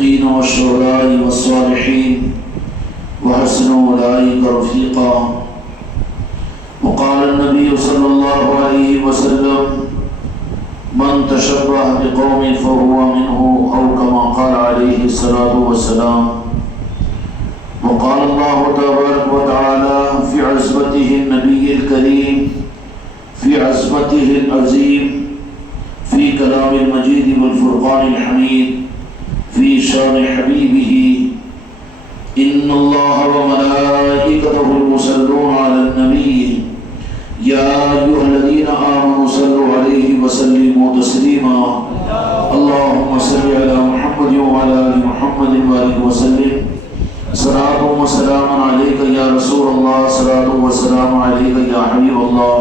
والصديقين والشهداء والصالحين وحسن أولئك رفيقا. وقال النبي صلى الله عليه وسلم: من تشبه بقوم فهو منه، أو كما قال عليه الصلاة والسلام. وقال الله تبارك وتعالى في عزمته النبي الكريم، في عزمته العظيم، في كلام المجيد والفرقان الحميد، في شان حبيبه: إن الله وملائكته يصلون على النبي يا أيها الذين آمنوا صلوا عليه وسلموا تسليما. اللهم صل على محمد وعلى آل محمد وبارك وسلم. صلاة وسلام عليك يا رسول الله، صلاة وسلام عليك يا حبيب الله.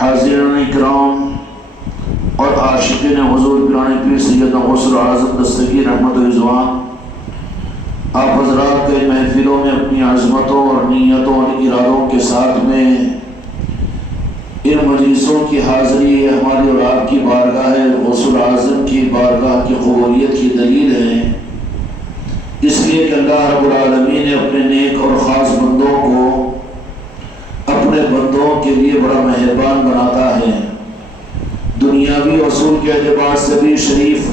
حاضرین اکرام اور عاشقین حضور پیران پیر سیدنا غوث اعظم دستگیر رحمت رضوان، آپ حضرات کے محفلوں میں اپنی عظمتوں اور نیتوں اور ارادوں کے ساتھ میں ان مجلسوں کی حاضری ہماری اور آپ کی بارگاہ غوث اعظم کی بارگاہ کی قبولیت کی دلیل ہے، اس لیے کہ اللہ رب العالمین نے اپنے نیک اور خاص بندوں کو اپنے بندوں کے لیے بڑا مہربان بناتا ہے۔ دنیاوی اصول کے اعتبار سے بھی شریف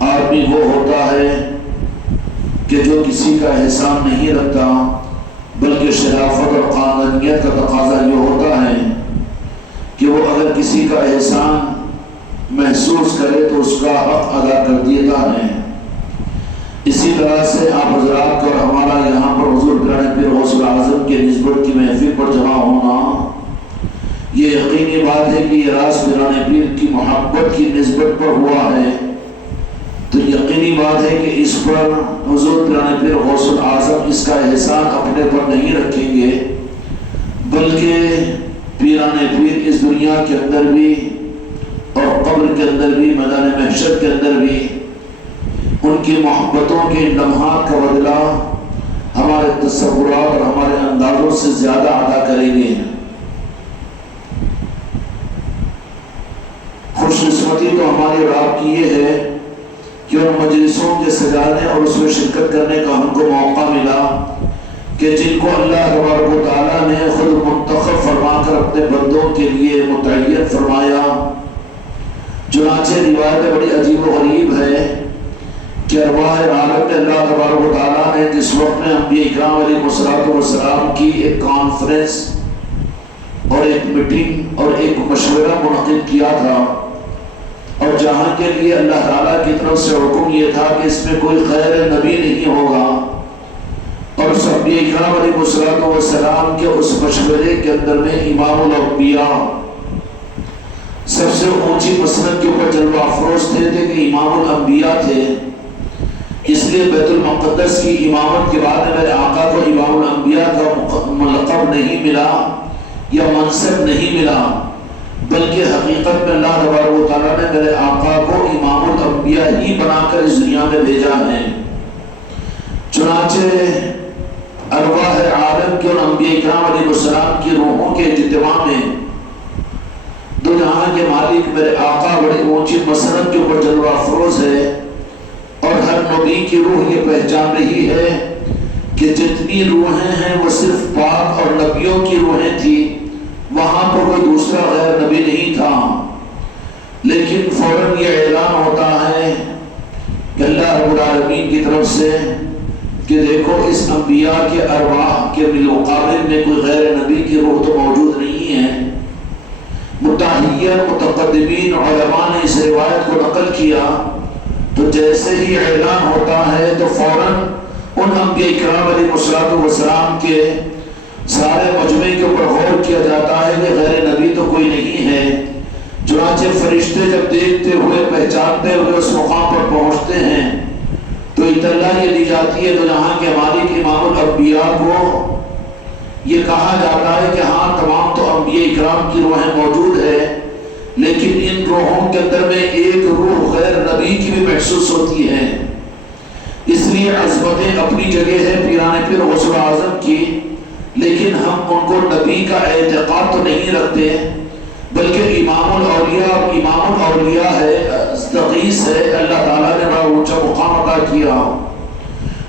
آدمی وہ ہوتا ہے کہ جو کسی کا احسان نہیں رکھتا، بلکہ شرافت اور قانونیت کا تقاضا یہ ہوتا ہے کہ وہ اگر کسی کا احسان محسوس کرے تو اس کا حق ادا کر دیتا ہے۔ اسی طرح سے آپ حضرات کا اور ہمارا یہاں پر حضور پیران پیر غوث اعظم کے نسبت کی محفل پر جمع ہونا، یہ یقینی بات ہے کہ یہ راز پیران پیر کی محبت کی نسبت پر ہوا ہے، تو یقینی بات ہے کہ اس پر حضور پیران پیر غوث اعظم اس کا احسان اپنے پر نہیں رکھیں گے، بلکہ پیران پیر اس دنیا کے اندر بھی اور قبر کے اندر بھی، میدان محشر کے اندر بھی ان کی محبتوں کے لمحات کا بدلہ ہمارے تصورات اور ہمارے اندازوں سے زیادہ ادا کریں گے۔ خوش قسمتی تو ہماری اور آپ کی یہ ہے کہ ان مجلسوں کے سجانے اور اس میں شرکت کرنے کا ہم کو موقع ملا کہ جن کو اللہ تبارک و تعالیٰ نے خود منتخب فرما کر اپنے بندوں کے لیے متعین فرمایا۔ چنانچہ روایت بڑی عجیب و غریب ہے کہ ارواح عالم نے اللہ تبارک و تعالیٰ نے جس وقت میں انبیاء اکرام علیہ السلام کی ایک کانفرنس اور ایک میٹنگ اور ایک مشورہ منعقد کیا تھا، اور جہاں کے لیے اللہ تعالیٰ کی طرف سے حکم یہ تھا کہ اس میں کوئی غیر نبی نہیں ہوگا، اور اس انبیاء اکرام علیہ السلام کے اس مشورے کے اندر میں امام الانبیاء سب سے اونچی مسند کے اوپر جلوہ افروز تھے کہ امام الانبیاء تھے، اس لیے بیت المقدس کی امامت کے بعد میرے آقا کو امام الانبیاء کا لقب نہیں ملا یا منصب نہیں ملا، بلکہ حقیقت میں اللہ تبارک و تعالیٰ نے میرے آقا کو امام الانبیاء ہی بنا کر اس دنیا میں بھیجا ہے۔ چنانچہ ارواح عالم کے اور انبیاء اکرام علیہ السلام کی روحوں کے اجتماع میں دو جہاں کے مالک میرے آقا بڑی اونچی مسند کے اوپر جلوہ افروز ہے، اور ہر نبی کی روح یہ پہچان رہی ہے کہ جتنی روحیں ہیں وہ صرف پاک اور نبیوں کی روحیں تھی، وہاں پر کوئی دوسرا غیر نبی نہیں تھا۔ لیکن فوراً یہ اعلان ہوتا ہے کہ اللہ رب العالمین کی طرف سے کہ دیکھو اس انبیاء کے ارواح کے بالمقابل میں کوئی غیر نبی کی روح تو موجود نہیں ہے۔ متحیر متقدمین علماء نے اس روایت کو نقل کیا، تو جیسے ہی اعلان ہوتا ہے تو فوراً ان انبیاء اکرام علیہ السلام کے سارے مجمع کے اوپر غور کیا جاتا ہے کہ غیر نبی تو کوئی نہیں ہے۔ چنانچہ فرشتے جب دیکھتے ہوئے پہچانتے ہوئے اس مقام پر پہنچتے ہیں تو اطلاع یہ دی جاتی ہے تو جہاں کے مالک امام الانبیاء کو یہ کہا جاتا ہے کہ ہاں تمام تو انبیاء اکرام کی روحیں موجود ہے، لیکن ان روحوں کے اندر میں ایک روح غیر نبی کی بھی محسوس ہوتی ہے۔ اس لیے عظمتیں اپنی جگہ ہے پیران پیر غوث اعظم کی، لیکن ہم ان کو نبی کا اعتقاد تو نہیں رکھتے، بلکہ امام الاولیاء اور امام الاولیاء ہے، استغیث ہے، اللہ تعالیٰ نے بڑا اونچا مقام عطا کیا۔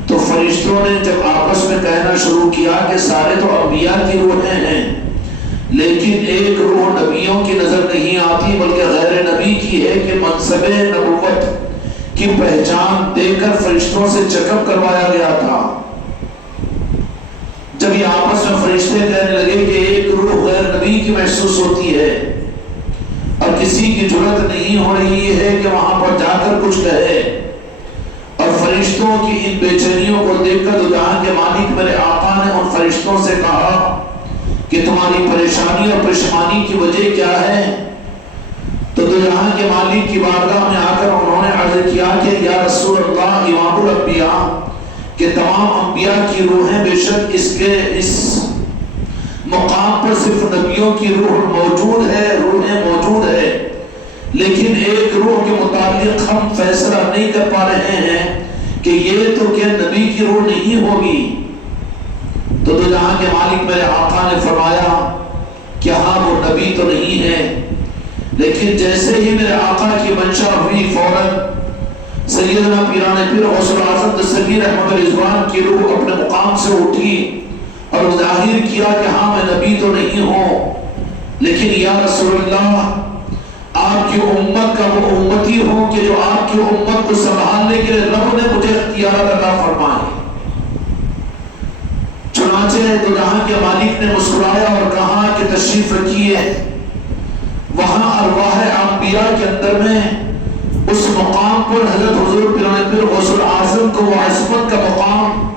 تو فرشتوں نے جب آپس میں کہنا شروع کیا کہ سارے تو انبیاء کی روحیں ہیں، لیکن ایک روح نبیوں کی نظر نہیں آتی بلکہ غیر نبی کی ہے، کہ منصب نبوت کی پہچان دے کر فرشتوں سے چیک اپ کروایا گیا تھا۔ جب یہ آپس میں فرشتے کہنے لگے کہ ایک روح غیر نبی کی محسوس ہوتی ہے اور کسی کی جرات نہیں ہو رہی ہے کہ وہاں پر جا کر کچھ کہے، اور فرشتوں کی ان بے چینیوں کو دیکھ کر دو جہاں کے مالک میرے آقا نے ان فرشتوں سے کہا کہ تمہاری پریشانی اور پریشانی کی وجہ کیا ہے؟ تو دو جہاں کے مالک کی بارگاہ میں آ کر انہوں نے عرض کیا کہ یا رسول اللہ امام الانبیاء، کہ تمام انبیاء کی روحیں بے شک اس مقام پر صرف نبیوں کی روح موجود ہے، روحیں موجود ہے، لیکن ایک روح کے متعلق ہم فیصلہ نہیں کر پا رہے ہیں کہ یہ تو کیا نبی کی روح نہیں ہوگی؟ تو دو جہاں کے مالک میرے آقا نے فرمایا کہ ہاں وہ نبی تو نہیں ہے، لیکن جیسے ہی میرے آقا کی منشا ہوئی فوراً سیدنا پیران پیر غوث الاعظم دستگیر احمد رضوان کی روح اپنے مقام سے اٹھی اور ظاہر کیا کہ ہاں میں نبی تو نہیں ہوں، لیکن یا رسول اللہ آپ کی امت کا وہ امتی ہوں کہ جو آپ کی امت کو سنبھالنے کے لیے رب نے مجھے اختیارات عطا فرمائے۔ چنانچہ دو جہاں کے مالک نے مسکرایا اور کہا کہ تشریف رکھیے، وہاں ارواح انبیاء کے اندر میں اس مقام پر حضرت حضور پیران پیر غوث الاعظم کو وہ عصمت کا مقام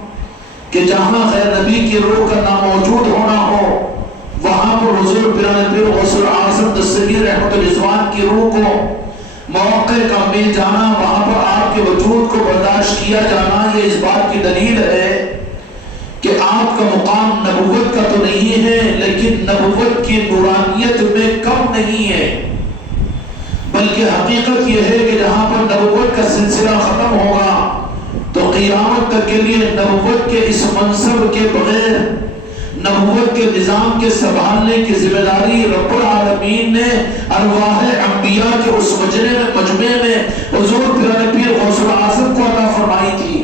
کہ جہاں غیر نبی کی روح کا ناموجود ہونا ہو، وہاں پر حضور پیران پیر غوث الاعظم دستگیر احمد رضوان کی روح کو موقع کا مل جانا، وہاں پر آپ کے وجود کو برداشت کیا جانا، یہ اس بات کی دلیل ہے کہ آپ کا مقام نبوت کا تو نہیں ہے، لیکن نبوت کی نورانیت میں کم نہیں ہے، بلکہ حقیقت یہ ہے کہ جہاں پر نبوت کا سلسلہ ختم ہوگا تو قیامت تک کے لیے نبوت کے اس منصب کے بغیر نبوت کے نظام کے سنبھالنے کی ذمہ داری رب العالمین نے ارواح انبیاء کے اس مجمع میں حضور پیران پیر غوث الاعظم کو عطا فرمائی تھی۔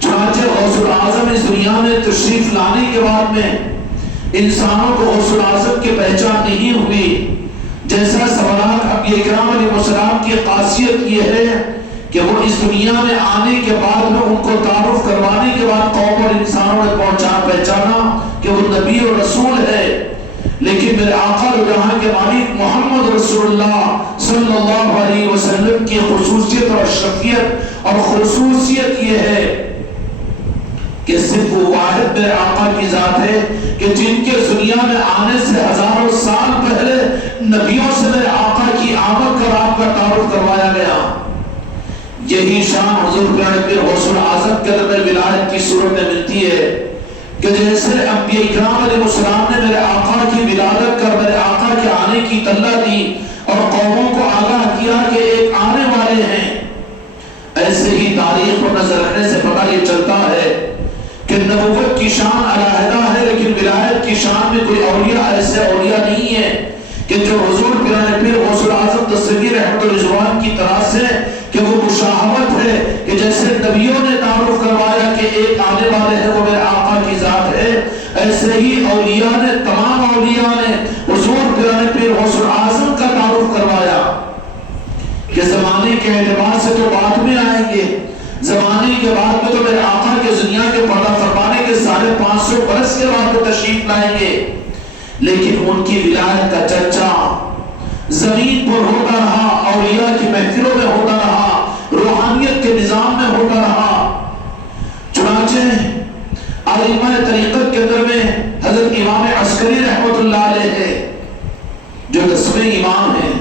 چنانچہ غوث الاعظم اس دنیا میں تشریف لانے کے بعد میں انسانوں کو غوث الاعظم کی پہچان نہیں ہوئی، جیسا سوالات انبیاء کرام علیہ السلام کی خاصیت یہ ہے کہ وہ اس دنیا میں آنے کے بعد میں ان کو تعارف کروانے کے بعد قوم اور انسانوں نے پہچانا کہ وہ نبی اور رسول ہے، لیکن میرے آقا جہاں کے مالک محمد رسول اللہ صلی اللہ علیہ وسلم کی خصوصیت اور اشرفیت اور خصوصیت یہ ہے کہ صرف وہ واحد میرے آقا کی ذات ہے کہ جن کے دنیا میں آنے سے ہزاروں سال پہلے نبیوں سے میرے آقا کی آمد کا آپ کا تعارف کروایا گیا۔ یہی شان حضور پیران پیر غوث الاعظم کے اندر ولایت کی صورت میں ملتی ہے کہ جیسے انبیاء اکرام علیہ السلام نے میرے آقا کی ولادت کر میرے آقا کے آنے کی اطلاع دی اور قوموں کو آگاہ کیا کہ ایک آنے والے ہیں، ایسے ہی تاریخ پر نظر رکھنے سے پتہ یہ چلتا ہے کہ نبوت کی شان علیحدہ ہے، لیکن ولایت کی شان میں کوئی اولیاء ایسے اولیاء نہیں ہے کہ جو حضور پیران پیر غوث الاعظم دستگیر احمد رضوان کی طرح سے کہ وہ مشاہمت ہے کہ جیسے نبیوں نے تعارف کروایا کہ ایک آنے والے ہیں وہ میرے آقا کی ذات ہے، ایسے ہی اولیاء نے تمام اولیاء نے حضور پیران پیر غوث الاعظم کا تعارف کروایا کہ زمانے کے اعتبار سے تو بعد میں آئیں گے، زمانے کے بعد میں تو میرے آقا کے دنیا کے پردہ فرمانے کے 550 برس کے بعد وہ تشریف لائیں گے، لیکن ان کی ولایت کا چرچا زمین پر ہوتا رہا، اولیاء کی محفلوں میں ہوتا رہا، روحانیت کے نظام میں ہوتا رہا۔ چنانچہ ائمہ طریقت کے اندر میں حضرت امام عسکری رحمت اللہ علیہ جو 10ویں امام ہیں،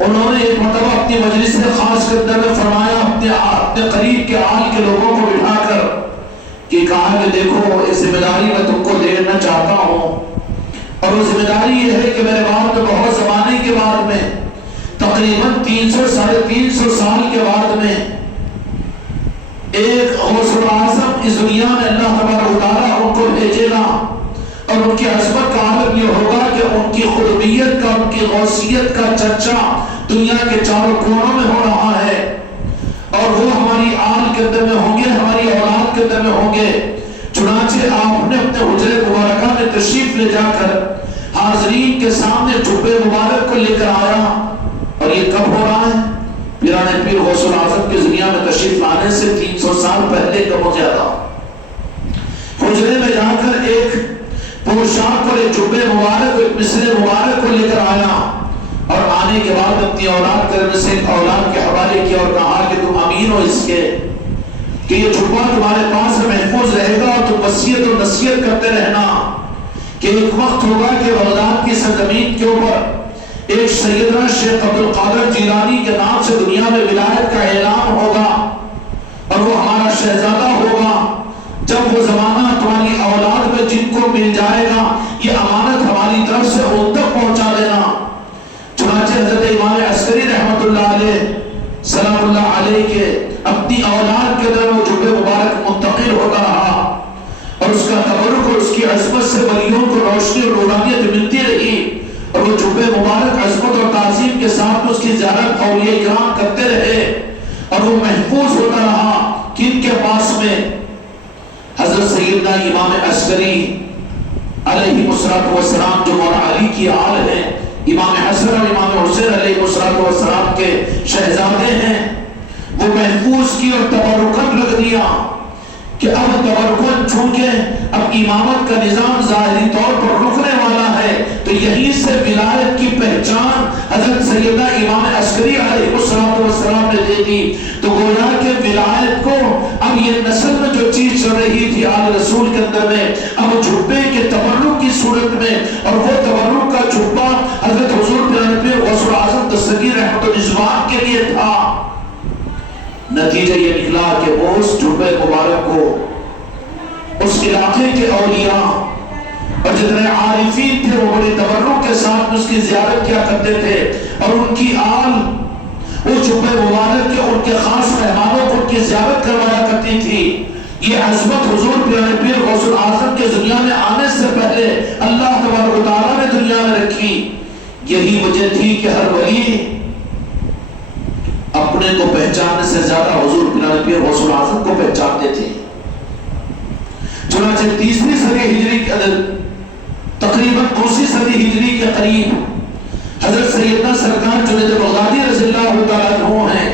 انہوں نے ایک مرتبہ اپنی مجلس خاص کے اندر میں فرمایا اپنے قریب کے آل کے لوگوں کو بٹھا کر کہ کہا کہ دیکھو اس ذمہ داری میں تم کو دینا چاہتا ہوں، اور وہ ذمہ داری یہ ہے کہ میرے بعد میں بہت زمانے کے بعد میں تقریباً 300-350 سال کے بعد میں ایک غوث الاعظم اس دنیا میں اللہ تبارک و تعالیٰ ان کو بھیجے گا، اور ان کی عظمت کا عالم یہ ہوگا کہ ان کی قطبیت کا، ان کی غوثیت کا چرچا دنیا کے چاروں کونوں میں ہو رہا ہے، اور وہ ہماری آل کے اندر میں ہوں گے، ہماری اولاد کے اندر میں ہوں گے۔ چنانچہ آپ نے اپنے حجرے مبارکہ میں تشریف لے جا کر حاضرین کے سامنے جبے مبارک کو لے کر آیا، اور یہ کب ہو رہا ہے؟ پیرانے پیر غوث العظم کے دنیا میں تشریف لانے سے 300 سال پہلے کم ہو جاتا۔ حجرے میں جا کر ایک پوشاک اور ایک جبے مبارک، ایک مصرے مبارک کو لے کر آیا، اور آنے کے بعد اپنی اولاد کر میں سے ایک اولاد کے حوالے کیا اور کہا کہ تم امین ہو اس کے کہ یہ جبہ تمہارے پاس محفوظ رہے گا، اور تم وصیت اور نصیحت کرتے رہنا کہ ایک وقت ہوگا کہ بغداد کی سرزمین کے اوپر ایک سیدنا شیخ عبد القادر جیلانی کے نام سے دنیا میں ولایت کا اعلان ہوگا، اور وہ ہمارا شہزادہ ہوگا۔ جب وہ زمانہ تمہاری اولاد میں جن کو مل جائے گا، یہ امانت ہماری طرف سے ان تک پہنچا دینا۔ چنانچہ حضرت امام عسکری رحمت اللہ علیہ سلام اللہ علیہ کے اپنی اولاد کے در وہ جبے مبارک منتقل ہوتا رہا، اور اس کا تبرک اور اس کی عظمت سے ولیوں کو روشنی اور روحانیت ملتی رہی، اور وہ جبے مبارک عظمت اور تعظیم کے ساتھ اس کی زیارت اولیاء کرام کرتے رہے، اور وہ محفوظ ہوتا رہا۔ کن کے پاس میں؟ حضرت سیدنا امام عسکری علیہ السلام جو مولا علی کی آل ہیں، امام حسن اور امام حسین علیہ السلام کے شہزادے ہیں، وہ محفوظ کی اور تبرکن رکھ دیا کہ اب تبرکن چونکہ اب امامت کا نظام ظاہری طور پر رکنے والا ہے، تو یہیں سے ولایت کی پہچان حضرت سیدنا امام عسکری علیہ السلام نے دے دی۔ تو گویا کہ ولایت کو اب یہ نسل میں جو چیز چل رہی تھی آل رسول کے اندر میں، اب جھبے کے تبرک کی صورت میں، اور وہ تبرک کا جھبا حضرت حضور پیرانے پیر غوث العظم دستگیر رحمت الرضوان کے لیے تھا۔ نتیجہ یہ نکلا کہ وہ اس جبے مبارک کو اس علاقے کے اولیاء اور جتنے عارفین تھے وہ بڑے تبرک کے ساتھ اس کی زیارت کیا کرتے تھے، اور ان کی آل وہ جبے مبارک کے ان کے خاص مہمانوں کو ان کی زیارت کروایا کرتی تھی۔ یہ عظمت حضور پیرانے پیر غوث العظم کے دنیا میں آنے سے پہلے اللہ تبارک و تعالیٰ نے دنیا میں رکھی۔ یہی وجہ تھی کہ ہر ولی اپنے کو پہچاننے سے زیادہ حضور پیرانے پیر غوث العظم کو پہچانتے تھے۔ چنانچہ تیسری صدی ہجری کے اندر، تقریباً دوسری صدی ہجری کے قریب، حضرت سیدنا سرکار جنید بغدادی رضی اللہ تعالیٰ عنہ ہیں،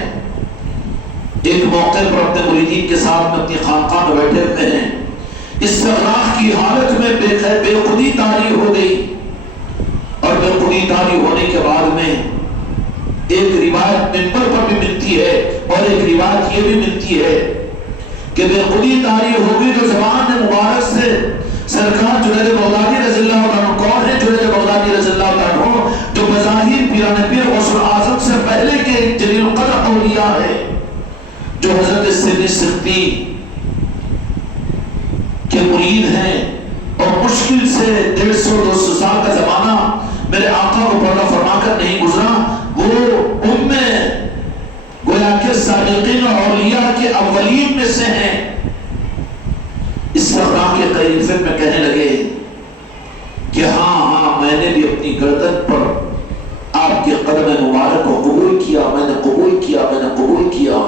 ایک موقع پر اپنے مریدین کے ساتھ میں اپنی خانقاہ میں بیٹھے ہوئے ہیں، استغراق کی حالت میں بے خودی طاری ہو گئی، اور بے خودی طاری ہونے کے بعد میں ایک روایت منبر پر بھی ملتی ہے، اور ایک روایت یہ بھی ملتی ہے کہ بے خودی طاری ہوگی جو زبان مبارک سے سرکار جنید بغدادی رضی اللہ عنہ، کون ہے جنید بغدادی رضی اللہ عنہ؟ جو بظاہر پیرانے پیر غوث العظم سے پہلے کے جلیل القدر اولیاء ہے، جو حضرت سری سختی کے مرید ہیں، اور مشکل سے 150-200 سال کا زمانہ میرے آقا کو پردہ فرما کر نہیں گزرا، وہ ام گویا کہ صادقین اور اولیاء کے اولین میں سے ہیں۔ اس وقت کے قریب پھر میں کہنے لگے کہ ہاں میں نے بھی اپنی گردن پر آپ کے قدم مبارک کو قبول کیا، میں نے قبول کیا۔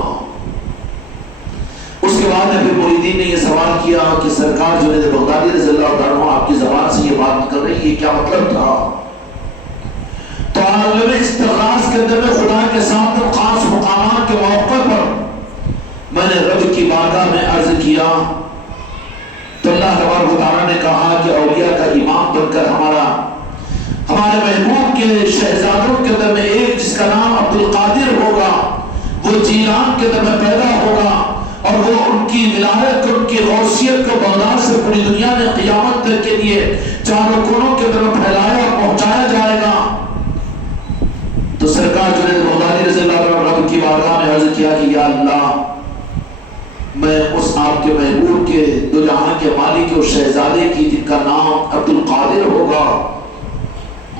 اس کے بعد پھر مریدین نے یہ سوال کیا کہ سرکار جنید بغدادی رضی اللہ عنہ آپ کی زبان سے یہ بات نکل رہی ہے، کیا مطلب تھا؟ تو عالم استغراث کے اندر میں خدا کے ساتھ خاص مقامات کے موقع پر میں نے رب کی بارگاہ میں عرض کیا، تو اللہ تبارک و تعالیٰ نے کہا کہ اولیاء کا امام بن کر ہمارے محبوب کے شہزادوں کے اندر میں ایک جس کا نام عبد القادر ہوگا، وہ جیلان کے اندر میں پیدا ہوگا، اور وہ ان کی ولایت کو، ان کی غوثیت کو بغداد سے پوری دنیا میں قیامت تک کے لیے چاروں کونوں کے اندر پھیلایا اور پہنچایا جائے گا۔ تو سرکار جنید بغدادی رضی اللہ عنہ رب کی بارگاہ میں عرض کیا کہ یا اللہ، میں اس آپ کے محبوب کے دو جہاں کے مالک اور شہزادے کی جن کا نام عبد القادر ہوگا،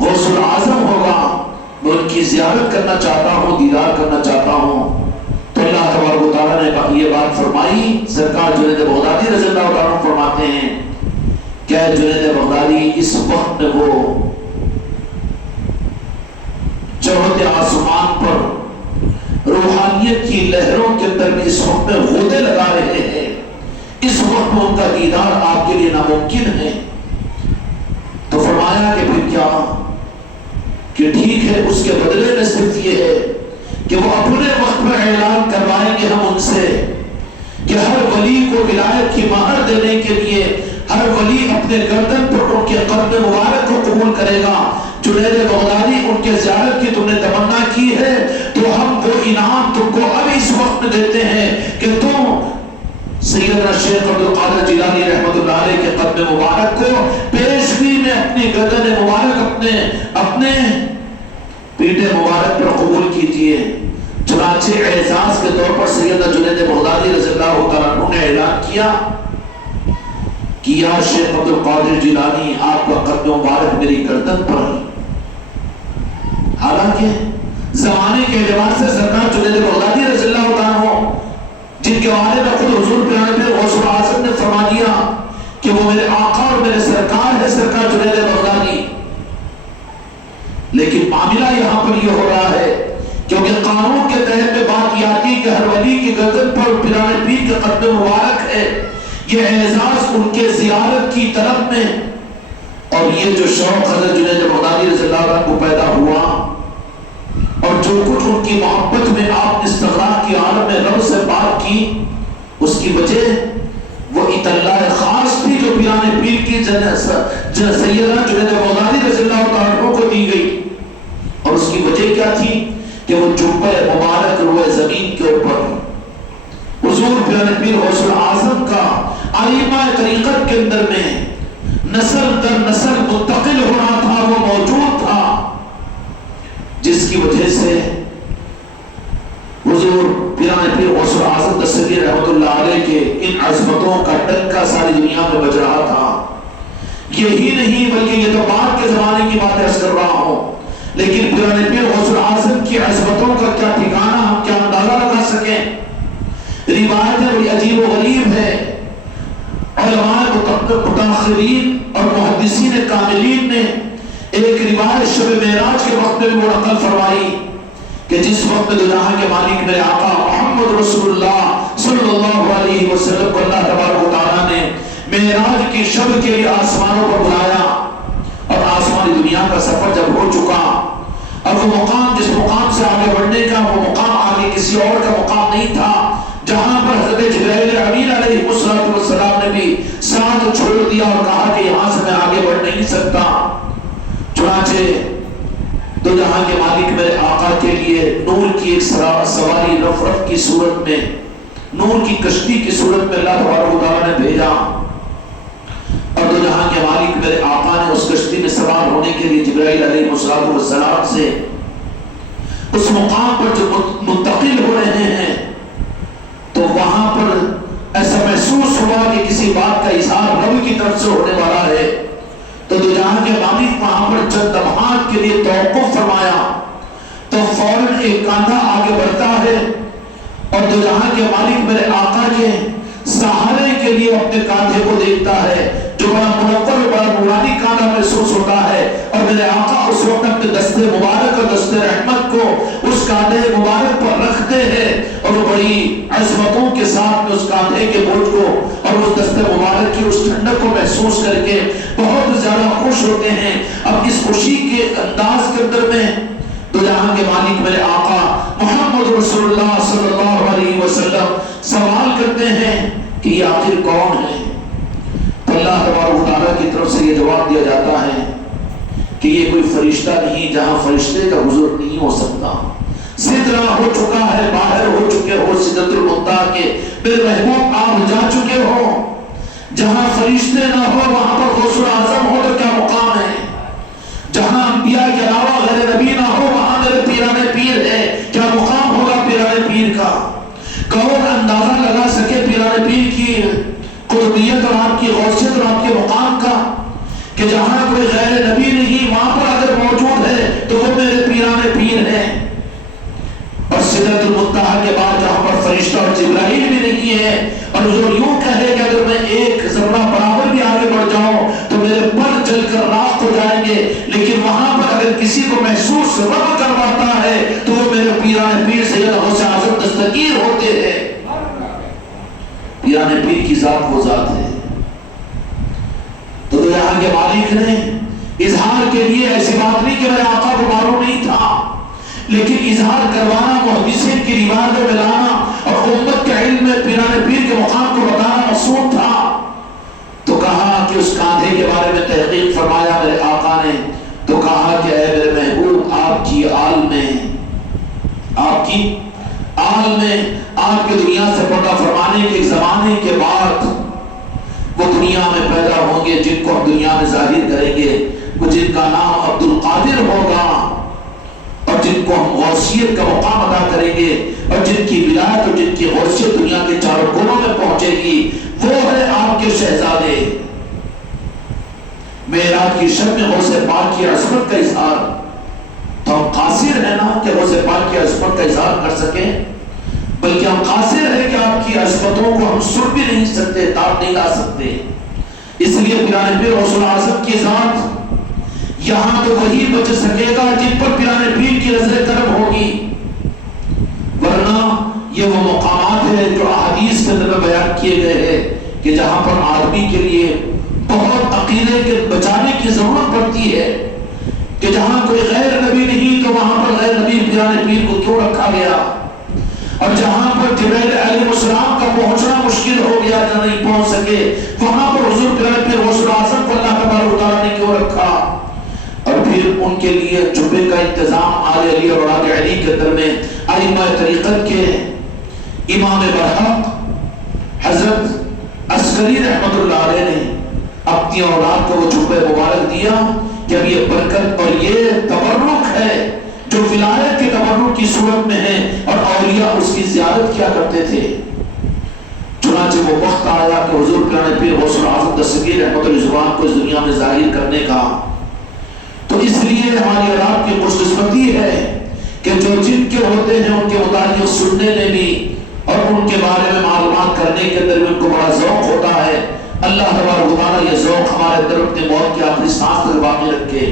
غوث العظم ہوگا، میں ان کی زیارت کرنا چاہتا ہوں، دیدار کرنا چاہتا ہوں۔ تو اللہ تبارک و تعالیٰ نے یہ بات فرمائی۔ سرکار جنید بغدادی رضی اللہ عنہ فرماتے ہیں کہ جنید بغدادی اس وقت میں وہ روحانیت کی لہروں کے اندر بھی اس وقت میں غوطے لگا رہے ہیں، اس وقت میں ان کا دیدار آپ کے لیے ناممکن ہے۔ تو فرمایا کہ پھر کیا، کہ ٹھیک ہے، اس کے بدلے میں صرف یہ ہے کہ وہ اپنے وقت میں اعلان کروائیں گے ہم ان سے کہ ہر ولی کو ولایت کی مہر دینے کے لیے ہر ولی اپنے گردن پر ان کے قدم مبارک کو قبول کرے گا۔ جنید بغدادی، ان کے زیارت کی تم نے تمنا کی ہے تو ہم وہ انعام تم کو اب اس وقت میں دیتے ہیں کہ تم سیدنا شیخ عبدالقادر جیلانی رحمۃ اللہ علیہ کے قدم مبارک کو پیشگی میں اپنی گردن مبارک اپنے پیٹھے مبارک پر قبول کیجئے۔ چنانچہ اعزاز کے طور پر سیدنا جنید بغدادی رضی اللہ تعالیٰ عنہ نے اعلان کیا کہ یا شیخ عبدالقادر جیلانی، آپ کا قدم مبارک میری گردن پر۔ حالانکہ زمانے کے اعتبار سے سرکار جنید بغدادی رضی اللہ تعالیٰ عنہ، جن کے بارے میں خود حضور پیارے پیر غوث الاعظم نے فرما دیا کہ وہ میرے آقا اور میرے سرکار ہے، سرکار جنید بغدادی، لیکن معاملہ یہاں پر یہ ہو رہا ہے کیونکہ قانون کے تحت میں بات یہ آتی کہ ہر ولی کی گردن پر پیرانے پیر کے قدم مبارک ہے۔ یہ اعزاز ان کے زیارت کی طرف میں، اور یہ جو شوق حضرت جنید بغدادی رضی اللہ عنہ کو پیدا ہوا اور جو کچھ ان کی محبت میں آپ نے استغراق کی عالم میں رب سے بات کی، اس کی وجہ وہ اطلاع خاص تھی جو پیرانے پیر کی سیدنا جنید بغدادی رضی اللہ عنہ کو دی گئی، اور اس کی وجہ کیا تھی کہ وہ جبہ مبارک روئے زمین کے اوپر حضور پیرانے پیر غوث الاعظم کا ائمہ طریقت کے اندر میں نسل در نسل منتقل ہو رہا تھا، وہ موجود تھا، جس کی وجہ سے حضور پیرانے پیر غوث الاعظم دستگیر رحمۃ اللہ علیہ کے ان عظمتوں کا ڈنکا ساری دنیا میں بج رہا تھا۔ یہی نہیں بلکہ یہ تو بعد کے زمانے کی بات عرض کر رہا ہوں، لیکن پیرانے پیر غوث الاعظم کی عظمتوں کا کیا ٹھکانہ، ہم کیا اندازہ لگا سکیں۔ روایتیں بڑی عجیب و غریب ہے۔ علماء متاخرین اور محدثین کاملین نے ایک روایت شب معراج کے وقت میں وہ نقل فرمائی کہ جس وقت دنیا کے مالک میرے آقا محمد رسول اللہ صلی اللہ علیہ وسلم کو اللہ تبارک و تعالیٰ نے معراج کی شب کے لیے آسمانوں پر بلایا، اور آسمانی دنیا کا سفر جب ہو چکا، اب وہ مقام جس مقام سے آگے بڑھنے کا، وہ مقام آگے کسی اور کا مقام نہیں تھا، جہاں پر حضرت جبرائیل امین علیہ السلام نے بھی ساتھ چھوڑ دیا اور کہا کہ یہاں سے میں آگے بڑھ نہیں سکتا۔ چنانچہ دو جہاں کے مالک میرے آقا کے لیے نور کی ایک سواری رفرف کی صورت میں، نور کی کشتی کی صورت میں اللہ تبارک و تعالیٰ نے بھیجا، اور دو جہاں کے مالک میرے آقا نے اس کشتی میں سوار ہونے کے لیے جبرائیل علیہ السلام سے اس مقام پر جو منتقل ہو رہے ہیں، تو وہاں پر ایسا محسوس ہوا کہ کسی بات کا اظہار رب کی طرف سے ہونے والا ہے، تو دو جہاں کے مالک وہاں پر چند لمحات کے لیے توقف فرمایا، تو فوراً ایک کاندھا آگے بڑھتا ہے اور دو جہاں کے مالک میرے آقا کے سہارے کے لیے اپنے کاندھے کو دیکھتا ہے، جو بڑا منور بڑا نورانی کاندھا محسوس ہوتا ہے، اور میرے آقا اس وقت اپنے دستے مبارک اور دستے رحمت کو اس کاندھے مبارک پر رکھتے ہیں، اور وہ بڑی عظمتوں کے ساتھ میں اس کاندھے کے بوجھ کو اور اس دستے مبارک کی اس ٹھنڈک کو محسوس کر کے بہت زیادہ خوش ہوتے ہیں۔ اب اس خوشی کے انداز کے اندر میں تو جہاں کے مالک میرے آقا محمد رسول اللہ صلی اللہ علیہ وسلم سوال کرتے ہیں کہ یہ آخر کون ہے؟ تو اللہ تبارک و تعالیٰ کی طرف سے یہ جواب دیا جاتا ہے کہ یہ کوئی فرشتہ نہیں، جہاں فرشتے کا حضور نہیں ہو سکتا۔ سدرہ ہو چکا ہے، باہر ہو چکے ہو سدرۃ المنتہا کے، میرے محبوب آپ جا چکے ہو، جہاں فرشتے نہ ہو وہاں پر غوث الاعظم ہو تو کیا مقام ہے، جہاں انبیاء کے علاوہ غیر نبی نہ ہو وہاں میرے پیرانے پیر ہے، کیا مقام ہوگا پیرانے پیر کا۔ کون اندازہ لگا سکے پیرانے پیر کی قربیت اور آپ کی غوثیت اور آپ کے مقام کا، کہ جہاں کوئی غیر نبی نہیں وہاں پر اگر موجود ہے تو وہ میرے پیرانے پیر ہیں۔ اور سدرۃ المنتہا کے بعد جہاں پر فرشتہ اور جبرائیل بھی نہیں ہے، اور حضور یوں کہے کہ اگر میں ایک ذرہ برابر بھی آگے بڑھ جاؤں تو میرے پر جل کر راکھ ہو جائیں گے، لیکن وہاں پر اگر کسی کو محسوس رب کرواتا ہے تو وہ میرے پیرانے پیر سید غوث اعظم دستگیر فقیر ہوتے ہیں۔ پیرانے پیر کی ذات وہ ذات ہے۔ تو یہاں کے مالک نے اظہار کے لیے ایسی بات نہیں کہ میرے آقا کو معلوم نہیں تھا، لیکن اظہار کروانا، محدثین کی روایتوں میں لانا اور امت کے علم میں پیرانے پیر کے مقام کو بتانا مقصود تھا۔ تو کہا کہ اس کاندھے کے بارے میں تحقیق فرمایا میرے آقا نے، تو کہا کہ اے میرے محبوب، آپ کی آل میں آپ کے دنیا سے پردہ فرمانے کے زمانے کے بعد وہ دنیا میں پیدا ہوں گے جن کو ہم دنیا میں ظاہر کریں گے، وہ جن کا نام عبد القادر ہوگا اور جن کو ہم غوثیت کا مقام ادا کریں گے اور جن کی ولایت اور جن کی غوثیت دنیا کے چاروں کونوں میں پہنچے گی، وہ ہے آپ کے شہزادے۔ معراج کی شب میں غوث پاک کی عظمت کا اظہار، تو ہم قاصر ہیں نا کہ غوث پاک کی عظمت کا اظہار کر سکیں، بلکہ ہم قاصر ہیں کہ آپ کی عظمتوں کو ہم سن بھی نہیں سکتے، تاب نہیں لا سکتے۔ اس لیے پیرانے پیر غوث اعظم کی ذات یہاں تو وہی بچ سکے گا جن پر پیرانے پیر کی نظر کرم ہوگی، ورنہ یہ وہ مقامات ہیں جو احادیث کے اندر بیان کیے گئے ہیں کہ جہاں پر آدمی کے لیے بہت عقیدے کے بچانے کی ضرورت پڑتی ہے، کہ جہاں کوئی غیر نبی نہیں تو وہاں پر غیر نبی پیرانے پیر کو کیوں رکھا گیا، اور جہاں پر جبریل علیہ السلام کا پہنچنا مشکل ہو گیا یا نہیں پہنچ سکے، وہاں پر حضور پیرانے پیر غوث اعظم کو اللہ تبارک و تعالیٰ نے کیوں رکھا، اور پھر ان کے لیے جبے کا انتظام آل علی اور اولاد علی کے در میں ائمہ طریقت کے امام برحق حضرت عسکری رحمت اللہ علیہ نے اپنی اولاد کو وہ جبے مبارک دیا کہ اب یہ برکت اور یہ تبرک ہے جو ولایت کے تبرک کی صورت میں ہے، اور اولیاء اس کی زیارت کیا کرتے تھے۔ چنانچہ وہ وقت آیا کہ حضور پیرانے پیر غوث اعظم دستگیر رحمت اللہ کو اس دنیا میں ظاہر کرنے کا، تو اس لیے ہماری اور آپ کی خوش قسمتی ہے کہ جو جن کے ہوتے ہیں ان کے متعلق سننے میں بھی اور ان کے بارے میں معلومات کرنے کے اندر بھی ان کو بڑا ذوق ہوتا ہے۔ اللہ تبارک و تعالیٰ یہ ذوق ہمارے اندر اپنی موت کی آخری سانس تک باقی رکھے۔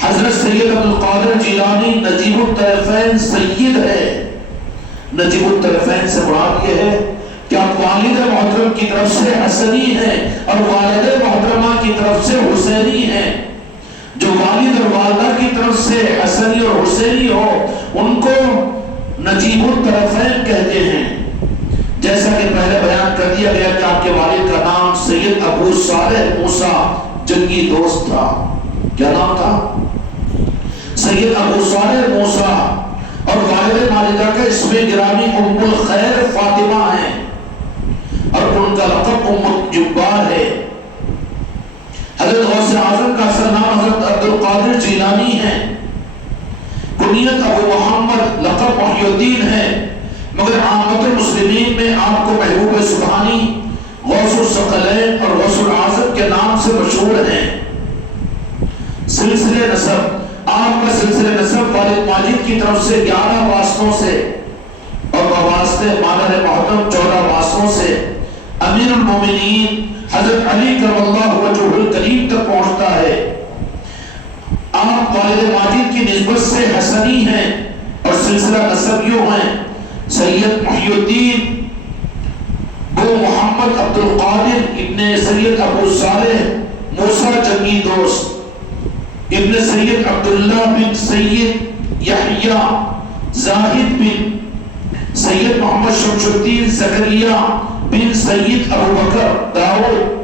حضرت سید عبد القادر جیلانی نجیب الطرفین سید ہے۔ نجیب الطرفین سے مراد یہ ہے کہ آپ والد محترم کی طرف سے حسنی ہیں اور والد محترمہ کی طرف سے حسینی ہیں۔ جو والد اور والدہ کی طرف سے حسنی اور حسینی ہو ان کو نجیب الطرفین کہتے ہیں۔ جیسا کہ پہلے بیان کر دیا گیا کہ آپ کے والد کا نام سید ابو صالح موسیٰ جنگی دوست تھا۔ کیا نام تھا؟ سید ابو صالح موسیٰ، اور والد مالدہ کا اسم گرامی ام الخیر فاطمہ ہے، اور ان کا لقب ام الجبار ہے۔ حضرت غوث اعظم کا اصل نام حضرت عبد القادر جیلانی ہے، کنیت ابو محمد، لقب محی الدین ہے، مگر عامت المسلمین میں آپ کو محبوب سبحانی، غوث الثقلین اور غوث اعظم کے نام سے مشہور ہیں۔ سلسلے نسب، آپ کا سلسلے نسب والد ماجد کی طرف سے 11 واسطوں سے اور بواسطے مادر محترم 14 واسطوں سے امیر المومنین حضرت علی کرم اللہ وجہہ الکریم تک پہنچتا ہے۔ آپ والد ماجد کی نسبت سے حسنی ہیں اور سلسلہ نسب یوں ہیں: سید محی الدین بو محمد عبد القادر ابن سید ابو صالح موسیٰ جنگی دوست، ابن سید عبداللہ بن سید یحییٰ زاہد بن سید محمد شمس الدین زکریا بن سید ابو بکر داؤد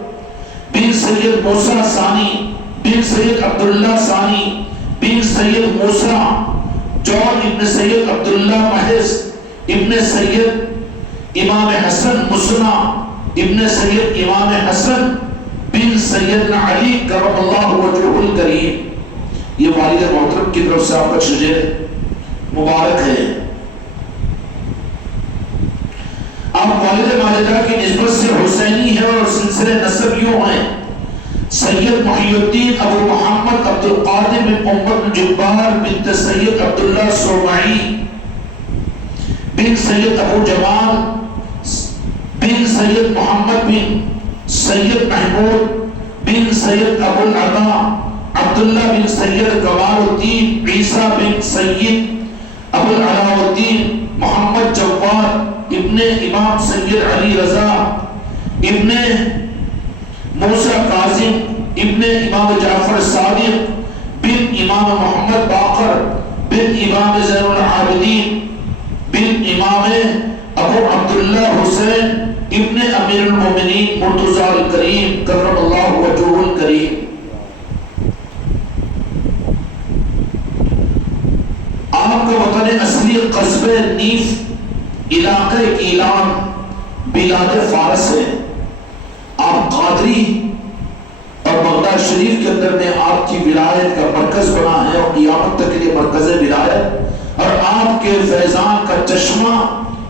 بن سید موسیٰ ثانی بن سید عبداللہ ثانی بن سید موسیٰ جون ابن سید عبداللہ محض ابن سید امام حسن مسنہ ابن سید امام حسن بن سیدنا علی کرم اللہ وجہہ الکریم۔ یہ والد محترم کی طرف سے آپ کا شجر مبارک ہے۔ آپ والد ماجدہ کی نسبت سے حسینی ہے اور سلسلے نسب یوں ہیں: سید محی الدین ابو محمد عبد القادر بن محمد جبار بنت سید عبداللہ سومعی بن سید ابو جمال بن سید محمد بن سید محمود بن سید ابو العطا عبداللہ بن سید کمال الدین عیسیٰ بن سید ابو العلاء الدین محمد جواد ابن امام سید علی رضا ابن موسیٰ کاظم ابن امام جعفر صادق بن امام محمد باقر بن امام زین العابدین بن امام ابو عبداللہ حسین ابن امیر المومنین مرتضی الکریم کرم اللہ وجہہ الکریم۔ آپ کا وطن اصلی قصبہ نیف علاقہ گیلان بلاد فارس ہے۔ آپ قادری اور بغداد شریف کے اندر میں آپ کی ولایت کا مرکز بنا ہے اور قیامت تک کے لیے مرکز ولایت، اور آپ کے فیضان کا چشمہ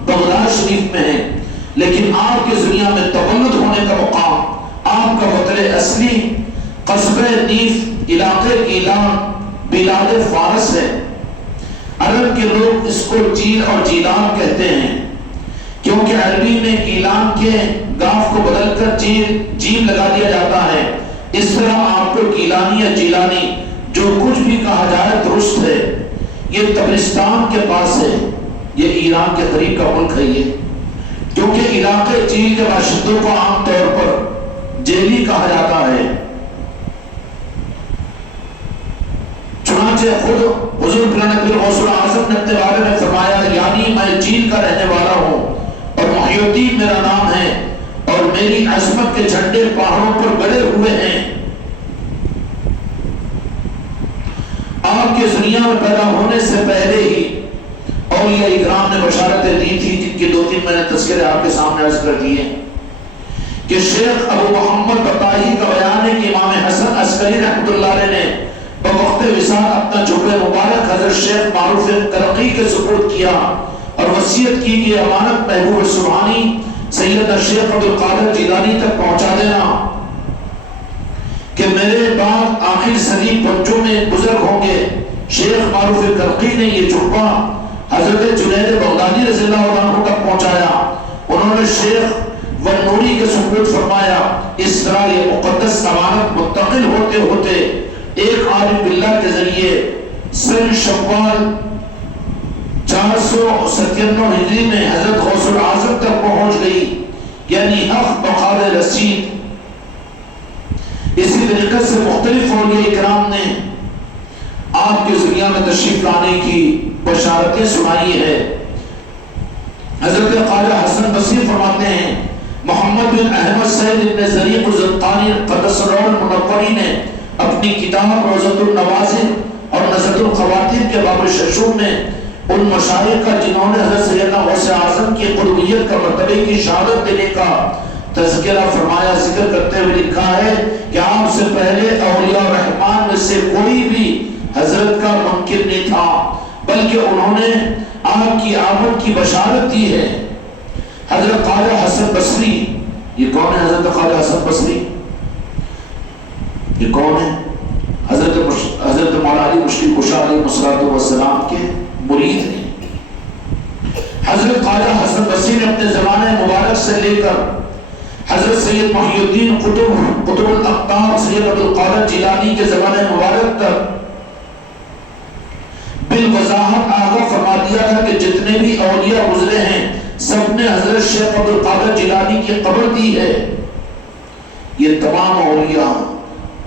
بغداد شریف میں ہے، لیکن آپ کے دنیا میں تولد ہونے کا مقام آپ کا وطن اصلی قصبہ نیف علاقہ گیلان بلاد فارس ہے۔ عرب کے لوگ اس کو جیل اور جیلان کہتے ہیں، کیونکہ عربی میں گیلان کے گاف کو بدل کر جیم لگا دیا جاتا ہے۔ اس طرح آپ کو گیلانی یا جیلانی جو کچھ بھی کہا جائے درست ہے۔ یہ تبرستان کے پاس ہے، یہ ایران کے قریب کا ملک ہے یہ، کیونکہ علاقے جیل کے باشندوں کو عام طور پر جیلی کہا جاتا ہے۔ چنانچہ خود حضور نبی غوث اعظم نے اپنے بارے میں فرمایا، یعنی میں جیل کا رہنے والا ہوں اور محی الدین میرا نام ہے اور میری عظمت کے جھنڈے پہاڑوں پر گڑے ہوئے ہیں۔ آپ کے دنیا میں پیدا ہونے سے پہلے ہی اولیاء اکرام نے بشارتیں دی تھی، جن کے 2-3 میں نے تذکرے آپ کے سامنے عرض کر دیے کہ شیخ ابو محمد بطائی کا بیان ہے کہ امام حسن عسکری رحمۃ اللہ علیہ نے بوقت وصال اپنا جبہ مبارک حضرت شیخ معروف کرقی کے سپرد کیا اور وصیت کی کہ امانت محبوب سبحانی سیدنا شیخ عبدالقادر جیلانی تک پہنچا دینا کہ میرے بعد آخر صدی پنجوں میں بزرگ ہوں گے۔ شیخ معروف کرقی نے یہ جبہ حضرت جنید بغدادی رضی اللہ عنہ تک پہنچایا۔ انہوں نے شیخ ونوری کے سپرد فرمایا۔ اس طرح یہ مقدس امانت منتقل ہوتے ہوتے ایک عالم باللہ کے ذریعے سن شوال 497 ہجری میں حضرت غوث الاعظم تک پہنچ گئی، یعنی حق بقال رسید۔ اسی طریقے سے مختلف اولیاء اکرام نے آپ کے دنیا میں تشریف لانے کی بشارتیں سنائی ہے۔ حضرت خواجہ حسن بصری فرماتے ہیں، محمد بن احمد سید ابن زریق الزنقانی قدس روح المنوری نے اپنی کتاب روضۃ النوازل اور نزلۃ الخواتین کے باب ششوم میں ان مشائخ کا جنہوں نے حضرت سیدنا غوث اعظم کی قربیت کا مرتبے کی شہادت دینے کا تذکرہ فرمایا، ذکر کرتے ہوئے لکھا ہے کہ آپ سے پہلے اولیاء الرحمن میں سے کوئی بھی حضرت کا منکر نہیں تھا، بلکہ انہوں نے آپ کی آمد کی بشارت دی ہے۔ حضرت خواجہ حسن بصری، یہ کون ہے حضرت خواجہ حسن بصری؟ یہ کون ہے؟ حضرت مولا علی مشکل کشا علیہ السلام کے مرید ہیں۔ حضرت خواجہ حسن بصری نے اپنے زمانے مبارک سے لے کر حضرت سید محی الدین قطب الاقطاب سید عبدالقادر جیلانی کے زمانے مبارک تک بالوضاحت آگاہ فرما دیا تھا کہ جتنے بھی اولیاء گزرے ہیں سب نے حضرت شیخ عبدالقادر جیلانی کی قبر دی ہے۔ یہ تمام اولیاء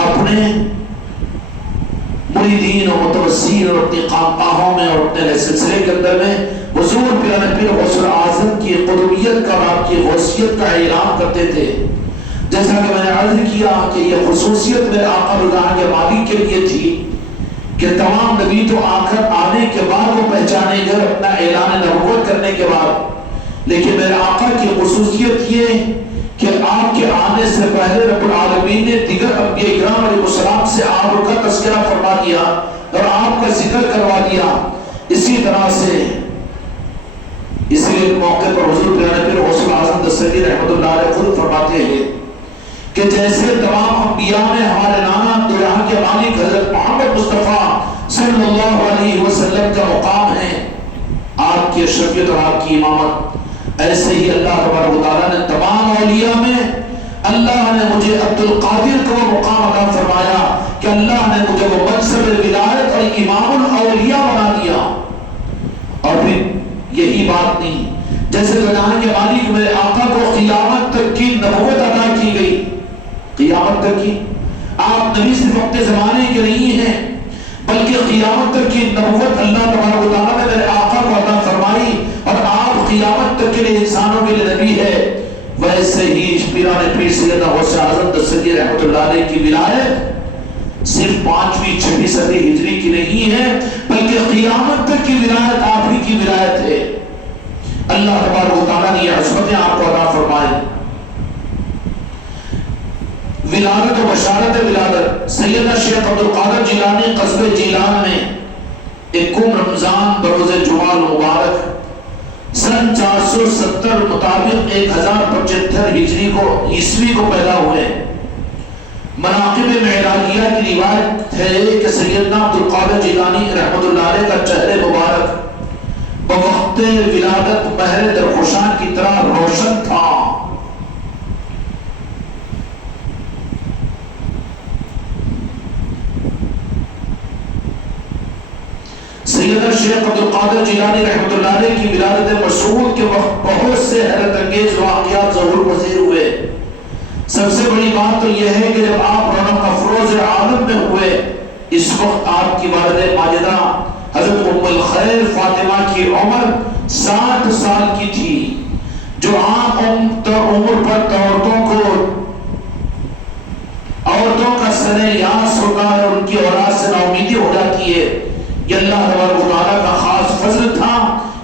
اپنے مریدین اور متوسین اور اپنی خانقاہوں میں اور اپنے سلسلے کے اندر میں حضور پیارے پیر غوث اعظم کی قطبیت کا اور آپ کی غوثیت کا اعلان کرتے تھے۔ جیسا کہ میں نے عرض کیا کہ یہ خصوصیت میرے آقا رضا کے مالک کے لیے تھی کہ تمام نبی تو آخر آنے کے بعد وہ پہچانے گئے اپنا اعلان نبوت کرنے کے بعد، لیکن میرے آقا کی خصوصیت یہ کہ آپ کے آنے سے پہلے رب العالمین نے دیگر انبیاء اکرام علیہ السلام سے آپ کا تذکرہ فرما دیا اور آپ کا ذکر کروا دیا۔ اسی طرح سے اسی لیے موقع پر حضور پیارے پیر غوث اعظم دستگیر رحمۃ اللہ علیہ خود فرماتے ہیں کہ جیسے تمام انبیاء میں ہمارے نانا دو جہاں کے مالک حضرت محمد مصطفیٰ صلی اللہ علیہ وسلم کا مقام ہے، آپ کی اشرفیت اور آپ کی امامت، ایسے ہی اللہ تبارک و تعالیٰ نے تمام اولیاء میں اللہ نے مجھے عبد القادر کو مقام عطا فرمایا کہ اللہ نے مجھے وہ منصب ولایت اور امام الاولیاء بنا دیا۔ اور پھر یہی بات تو جہاں کے مالک میرے آقا کو قیامت تک کی نبوت عطا کی گئی، قیامت تک کی۔ آپ نبی صرف اپنے زمانے کے نہیں ہیں بلکہ قیامت تک کی نبوت اللہ تبارک و تعالیٰ نے میرے آقا کو عطا فرمائی، اور آپ قیامت تک کے لیے انسانوں کے لیے نبی ہے۔ ویسے ہی پیران پیر سیدنا غوث اعظم دستگیر رحمۃ اللہ علیہ کی ولایت صرف 5ویں 6ویں صدی ہجری کی نہیں ہے بلکہ قیامت تک کی ولایت آپ ہی کی ولایت ہے۔ اللہ تبارک و تعالیٰ نے یہ عظمتیں آپ کو عطا فرمائے۔ ولادت و بشارت ولادت سیدنا شیخ عبدالقادر جیلانی قصبے جیلان میں 1 رمضان بروز جمعہ المبارک سن 470 مطابق 1075 ہجری کو عیسوی کو پیدا ہوئے۔ مناقب معراجیہ کی روایت ہے کہ سیدنا عبدالقادر جیلانی رحمۃ اللہ علیہ کا چہرے مبارک بوقت ولادت مہر درخشاں کی طرح روشن تھا۔ سیدنا شیخ عبدالقادر جیلانی رحمۃ اللہ علیہ کی ولادت مسعود کے وقت بہت سے حیرت انگیز واقعات ظہور پذیر ہوئے۔ سب سے بڑی بات تو یہ ہے کہ جب آپ رونق افروز عالم میں ہوئے، اس وقت آپ کی والدہ ماجدہ حضرت ام الخیر فاطمہ کی عمر 60 سال کی تھی، جو عام عمر پر عورتوں کا سن یاس ہوتا ہے، ان کی اولاد سے ناامیدی ہو جاتی ہے۔ یہ اللہ تبارک و تعالیٰ کا خاص فضل تھا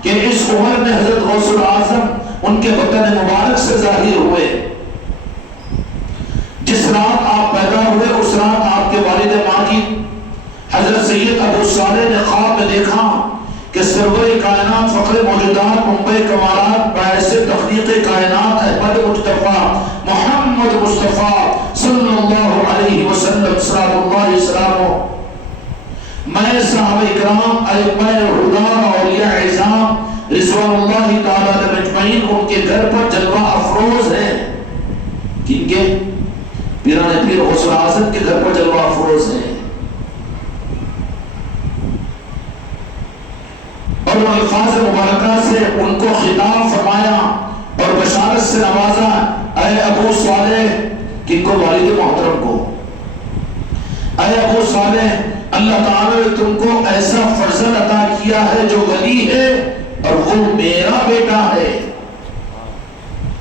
کہ اس عمر میں حضرت غوث الاعظم ان کے وطن مبارک سے ظاہر ہوئے۔ جس رات آپ پیدا ہوئے اس رات آپ کے والد ماجد حضرت سید ابو صالح نے خواب میں دیکھا کہ سرور کائنات فخر موجودات منبع کمالات باعث تخلیق کائنات احمد مصطفیٰ محمد مصطفیٰ صلی اللہ علیہ وسلم صلی اللہ علیہ وسلم میں صحابہ اکرام ائمہ ہدی اولیاء اعظام رضوان اللہ تعالیٰ علیہ مجمعین ان کے گھر پر جلوہ افروز ہیں۔ کن کے؟ پیران پیر غوث اعظم کے گھر پر جلوہ افروز ہیں، اور ان الفاظ مبارکہ سے ان کو خطاب فرمایا اور بشارت سے نوازا، اے ابو صالح، کن کو؟ والد محترم کو۔ اے ابو صالح، اللہ تعالیٰ نے تم کو ایسا فرزند عطا کیا ہے جو ولی ہے اور وہ میرا بیٹا ہے۔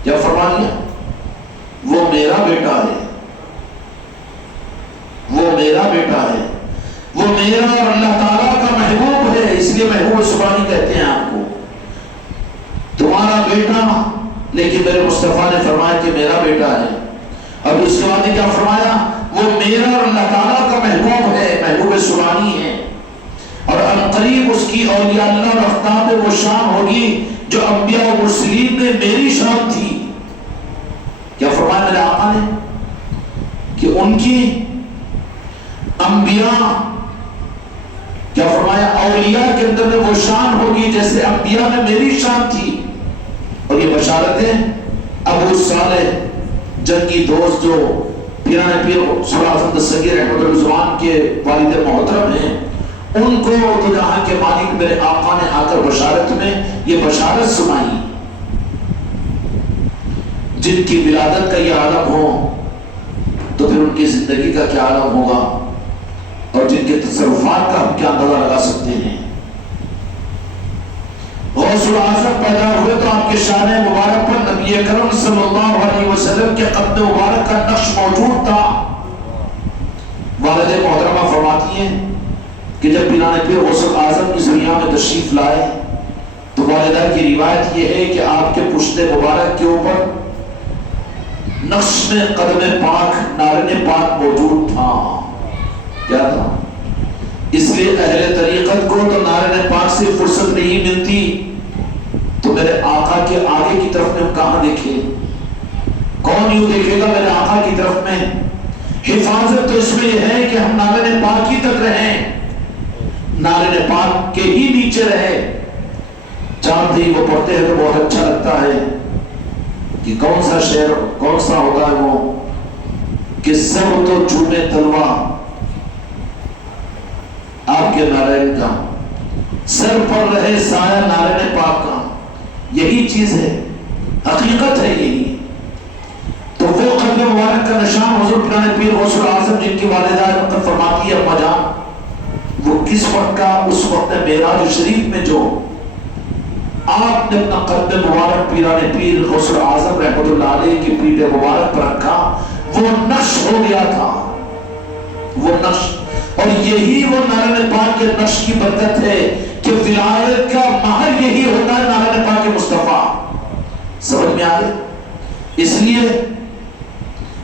کیا فرما دیا؟ وہ میرا بیٹا ہے، وہ میرا بیٹا ہے، وہ میرا اور اللہ تعالیٰ کا محبوب ہے، اس لیے محبوب سبحانی کہتے ہیں آپ کو۔ تمہارا بیٹا، لیکن میرے مصطفیٰ نے فرمایا کہ میرا بیٹا ہے۔ اب اس کے بعد نے کیا فرمایا؟ وہ میرا اور اللہ تعالیٰ کا محبوب ہے، محبوب سبحانی ہے، اور عنقریب اس کی اولیاء اللہ اور اقطاب وہ شان ہوگی جو انبیاء و مرسلین میں میری شان تھی۔ کیا فرمایا میرے آقا نے؟ کہ ان کی انبیاء، کیا فرمایا؟ اولیاء کے اندر میں وہ شان ہوگی جیسے انبیاء میں میری شان تھی۔ اور یہ بشارتیں ابو صالح جنگی دوست جو پیران پیر غوث اعظم دستگیر رحمۃ اللہ کے والد محترم ہیں، ان کو تو جہاں کے مالک میرے آقا نے آ کر بشارت میں یہ بشارت سنائی۔ جن کی ولادت کا یہ عالم ہو تو پھر ان کی زندگی کا کیا عالم ہوگا، اور جن کے تصرفات کا ہم کیا اندازہ لگا سکتے ہیں۔ غوث الاعظم پیدا ہوئے تو آپ کے شان مبارک پر نبی اکرم صلی اللہ علیہ وسلم کے قد مبارک کا نقش موجود تھا۔ والد محترمہ فرماتی ہیں کہ جب پیران پیر غوث الاعظم کی دنیا میں تشریف لائے تو والدہ کی روایت یہ ہے کہ آپ کے پشت مبارک کے اوپر نقش میں قدم پاک نارن پاک موجود تھا۔ کیا تھا؟ اس لیے اہل طریقت کو تو نارن پاک سے فرصت نہیں ملتی، تو میرے آقا کے آگے کی طرف میں ہم کہاں دیکھیں؟ کون یوں دیکھے گا میرے آقا کی طرف میں؟ حفاظت تو اس میں یہ ہے کہ ہم نارن پاک ہی تک رہیں، نارن پاک کے ہی نیچے رہے۔ چاند بھی وہ پڑھتے ہیں تو بہت اچھا لگتا ہے کہ کون سا شعر کون سا ہوتا ہے وہ کہ سب تو چومے تلوا آپ کے نارائن کا، سر پر رہے سایہ نارائن پاک کا۔ یہی چیز ہے حقیقت ہے یہی. تو وہ قدم مبارک کا نشان حضور پرانے پیر غوث الاعظم جن کی والدہ وقت فرماتی ہے اما جان، وہ کس وقت کا؟ اس وقت معراج شریف میں جو آپ نے اپنا قدم مبارک پیران پیر غوث الاعظم رحمۃ اللہ علیہ کی پیٹھ مبارک پر رکھا، وہ نقش ہو گیا تھا، وہ نقش. اور یہی وہ نارائن پاک کے نقش کی برکت ہے کہ ولایت کا مہر یہی ہوتا ہے نارائن پاک مصطفیٰ. سمجھ میں آئے؟ اس لیے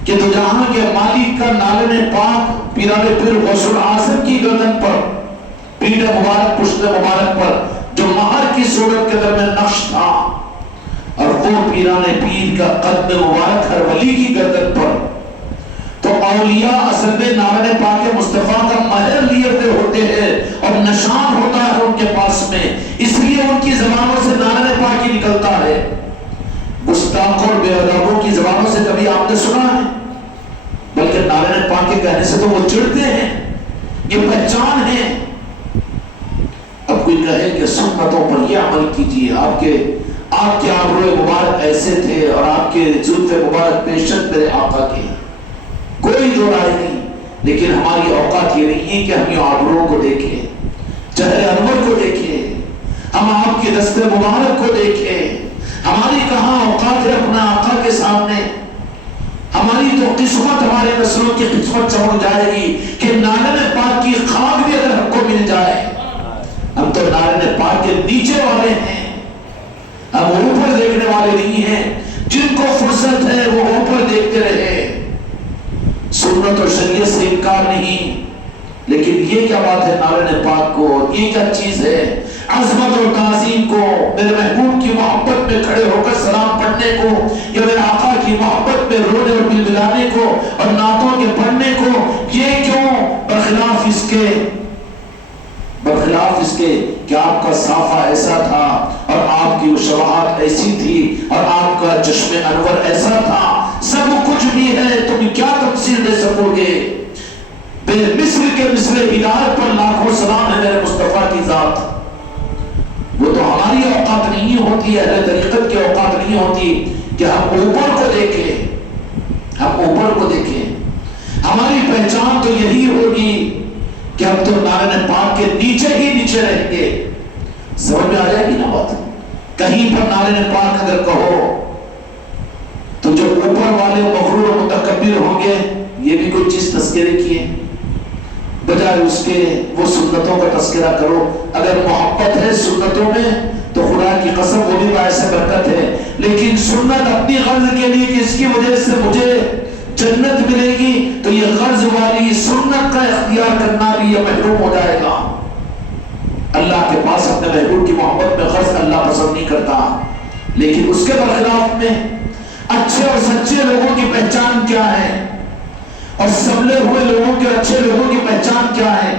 کہ تو جہاں کے مالک کا نارائن پاک پیران پیر غوث الاعظم کی گردن پر، پیٹھ مبارک، پشت مبارک پر جو مہر کی صورت کے درمیان نقش تھا، اور وہ پیران پیر کا قد مبارک ہر ولی کی گردن پر. تو اولیاء اصل میں نارائن پاک مصطفیٰ کا مہر لیے ہوئے ہوتے ہیں اور نشان ہوتا ہے ان کے پاس میں، اس لیے ان کی زبانوں سے نارائن پاک ہی نکلتا ہے. گستاخوں اور بے ادبوں کی زبانوں سے کبھی آپ نے سنا ہے؟ بلکہ نارائن پاک کے کہنے سے تو وہ چڑھتے ہیں، یہ پہچان ہے. اب کوئی کہے کہ سنتوں پر یہ عمل کیجیے، آپ کے آبرو مبارک ایسے تھے اور آپ کے زلف مبارک پیشت میرے آقا کے، کوئی دو رائے نہیں. لیکن ہماری اوقات یہ نہیں ہے کہ ہم یہ آبرو کو دیکھیں، چہرے انور کو دیکھیں، ہم آپ کے دست مبارک کو دیکھیں. ہماری کہاں اوقات ہے اپنا آقا کے سامنے؟ ہماری تو قسمت، ہمارے نسلوں کی قسمت چمک جائے گی کہ نارائن پاک کی خاک بھی اگر ہم کو مل جائے. ہم تو نارائن پاک کے نیچے والے ہیں، ہم اوپر دیکھنے والے نہیں ہیں. جن کو فرصت ہے وہ اوپر دیکھتے رہے. سنت اور شریعت سے انکار نہیں، لیکن یہ کیا بات ہے نارائن پاک کو، یہ کیا چیز ہے عظمت اور تعظیم کو، میرے محبوب کی محبت میں کھڑے ہو کر سلام پڑھنے کو، یا میرے آقا کی محبت میں رونے اور بلبلانے کو اور نعتوں کے پڑھنے کو. یہ کیوں؟ برخلاف اس کے کہ آپ کا صافہ ایسا تھا اور آپ کی شباہت ایسی تھی اور آپ کا چشم انور ایسا تھا. سب کچھ بھی ہے، تم کیا تفسیر دے سکو گے؟ بے مصر کے مصر ہدایت پر لاکھوں سلام ہے میرے مصطفیٰ کی ذات. وہ تو ہماری اوقات نہیں ہوتی ہے، اہل طریقت کی اوقات نہیں ہوتی کہ ہم اوپر کو دیکھیں، ہم اوپر کو دیکھیں. ہماری پہچان تو یہی ہوگی کہ ہم تو نارائن پاک کے نیچے ہی نیچے رہیں گے. سمجھ میں آ جائے گی نا بات؟ کہیں پر نارائن پاک اگر کہو تو جو اوپر والے مغرور و متکبر ہوں گے، یہ بھی کوئی چیز تذکرے کی ہے، بجائے اس کے وہ سنتوں کا تذکرہ کرو. اگر محبت ہے سنتوں میں تو خدا کی قسم وہ بھی باعث برکت ہے. لیکن سنت اپنی غرض کے لیے کہ اس کی وجہ سے مجھے جنت ملے گی، تو یہ غرض والی سنت کا اختیار کرنا بھی یہ محروم ہو جائے گا. اللہ کے پاس اپنے محبوب کی محبت میں غرض اللہ پسند نہیں کرتا. لیکن اس کے برخلاف میں اچھے اور سچے لوگوں کی پہچان کیا ہے، اور سبلے ہوئے لوگوں کے، اچھے لوگوں کی پہچان کیا ہے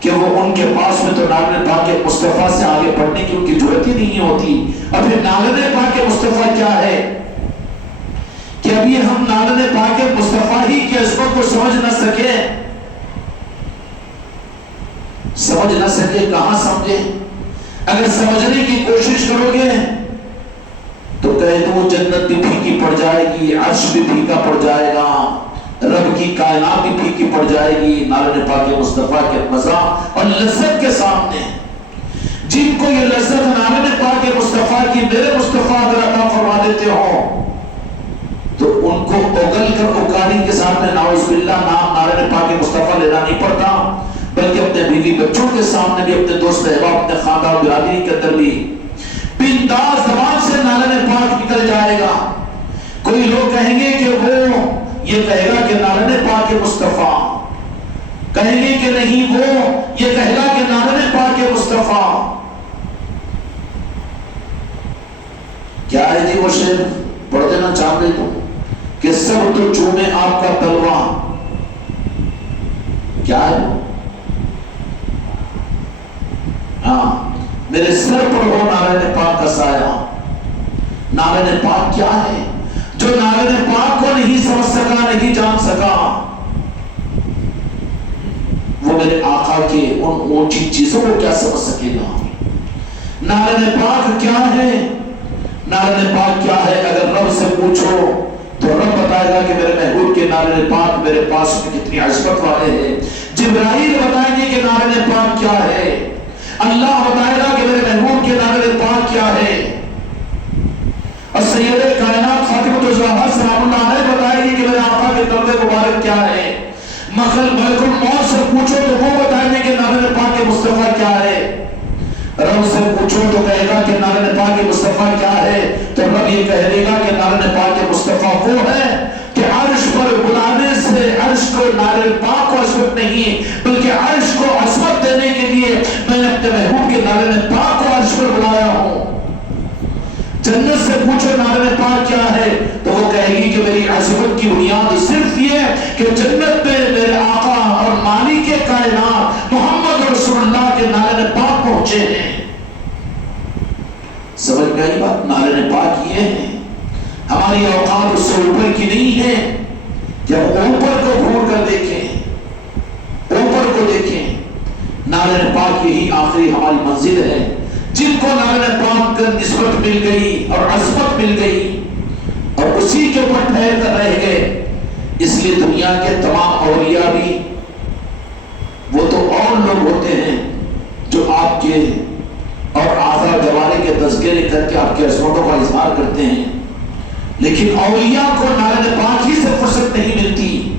کہ وہ ان کے پاس میں تو نارائن پاک مصطفیٰ سے آگے بڑھنے کی ان کی جرأت ہی نہیں ہوتی. اور پھر نارائن پاک مصطفیٰ کیا ہے کہ ابھی ہم نارائن پاک مصطفیٰ ہی کی عظمت کو سمجھ نہ سکے. کہاں سمجھے؟ اگر سمجھنے کی کوشش کرو گے تو کہہ دو جنت بھی پھیکی پڑ جائے گی، عرش بھی پھیکا پڑ جائے گا، رب کی کائنات بھی پھیکی پڑ جائے گی نارائن پاک مصطفیٰ کے مزہ اور لذت کے سامنے. جن کو یہ لذت نارائن پاک مصطفیٰ کی میرے مصطفیٰ اگر عطا فرما دیتے ہو تو ان کو اگل کر اکاری کے سامنے نعوذ باللہ نام نارائن پاک مصطفیٰ لینا نہیں پڑتا، بلکہ اپنے بیوی بچوں کے سامنے بھی، اپنے دوست احباب، اپنے خاندان برادری کے اندر بھی بنداز زبان سے نارائن پاک نکل جائے گا. کوئی لوگ کہیں گے کہ وہ یہ کہے گا کہ نارائن پاک مصطفیٰ، کہیں گے کہ نہیں وہ یہ کہے گا کہ نارائن پاک مصطفیٰ. کیا ہے جی وہ شعر پڑھ دینا چاہتے تو کہ سب تو چومے آپ کا تلوا. کیا ہے؟ ہاں، میرے سر پر ہو نارائن پاک کا سایہ. نارائن پاک کیا ہے جو نارائن پاک کو نہیں سمجھ سکا، نہیں جان سکا، وہ میرے آقا کے ان اونچی چیزوں کو کیا سمجھ سکے گا؟ نارائن پاک کیا ہے نالے پاک کیا ہے؟ اگر رب سے پوچھو تو رب بتائے گا کہ میرے محبوب کے نالے پاک میرے پاس میں کتنی عظمت والے ہیں۔ جبرائیل بتائیں گے کہ نالے پاک کیا ہے، اللہ بتائے گا کہ میرے محبوب کے نالے پاک کیا ہے، اور سید کائنات فاطمہ الزہرا سلام اللہ علیہ بتائے گی کہ میرے آقا کے قلب مبارک کیا ہے۔ ملک الموت سے پوچھو تو وہ بتائیں گے کہ نالے پاک کے مصطفیٰ کیا ہے۔ رب سے پوچھو تو کہے گا کہ نالے پاک کے مصطفیٰ کیا ہے، تو رب یہ کہہ دے گا کہ نالے پاک کے مصطفیٰ وہ ہے کہ عرش پر بلانے سے عرش کو نالے پاک کو عظمت نہیں بلکہ عرش کو عظمت دینے کے لیے میں نے اپنے محبوب کے نالے پاک کو عرش پر بلایا ہوں۔ جنت سے پوچھو نالے پاک کیا ہے تو وہ کہے گی کہ میری عظمت کی بنیاد صرف یہ کہ جنت میں میرے آقا اور مالک کائنات محمد رسول اللہ کے نالے پاک پہنچے ہیں۔ سمجھ میں آئی بات؟ نالے پاک یہ ہے، ہماری اوقات اس سے اوپر کی نہیں ہے کہ ہم اوپر کو گھور کر دیکھیں، اوپر کو دیکھیں۔ نالے پاک یہی آخری ہماری منزل ہے۔ جن کو نالے پاک کا نسبت مل گئی اور عظمت مل گئی اور اسی کے اوپر ٹھہر کر رہ گئے، اس لیے دنیا کے تمام اولیاء بھی وہ تو اور لوگ ہوتے ہیں جو آپ کے اور آزاد جوارے کے تذکرے کر کے آپ کے عظمتوں کا اظہار کرتے ہیں، لیکن اولیاء کو نالے پاک ہی سے فرصت نہیں ملتی،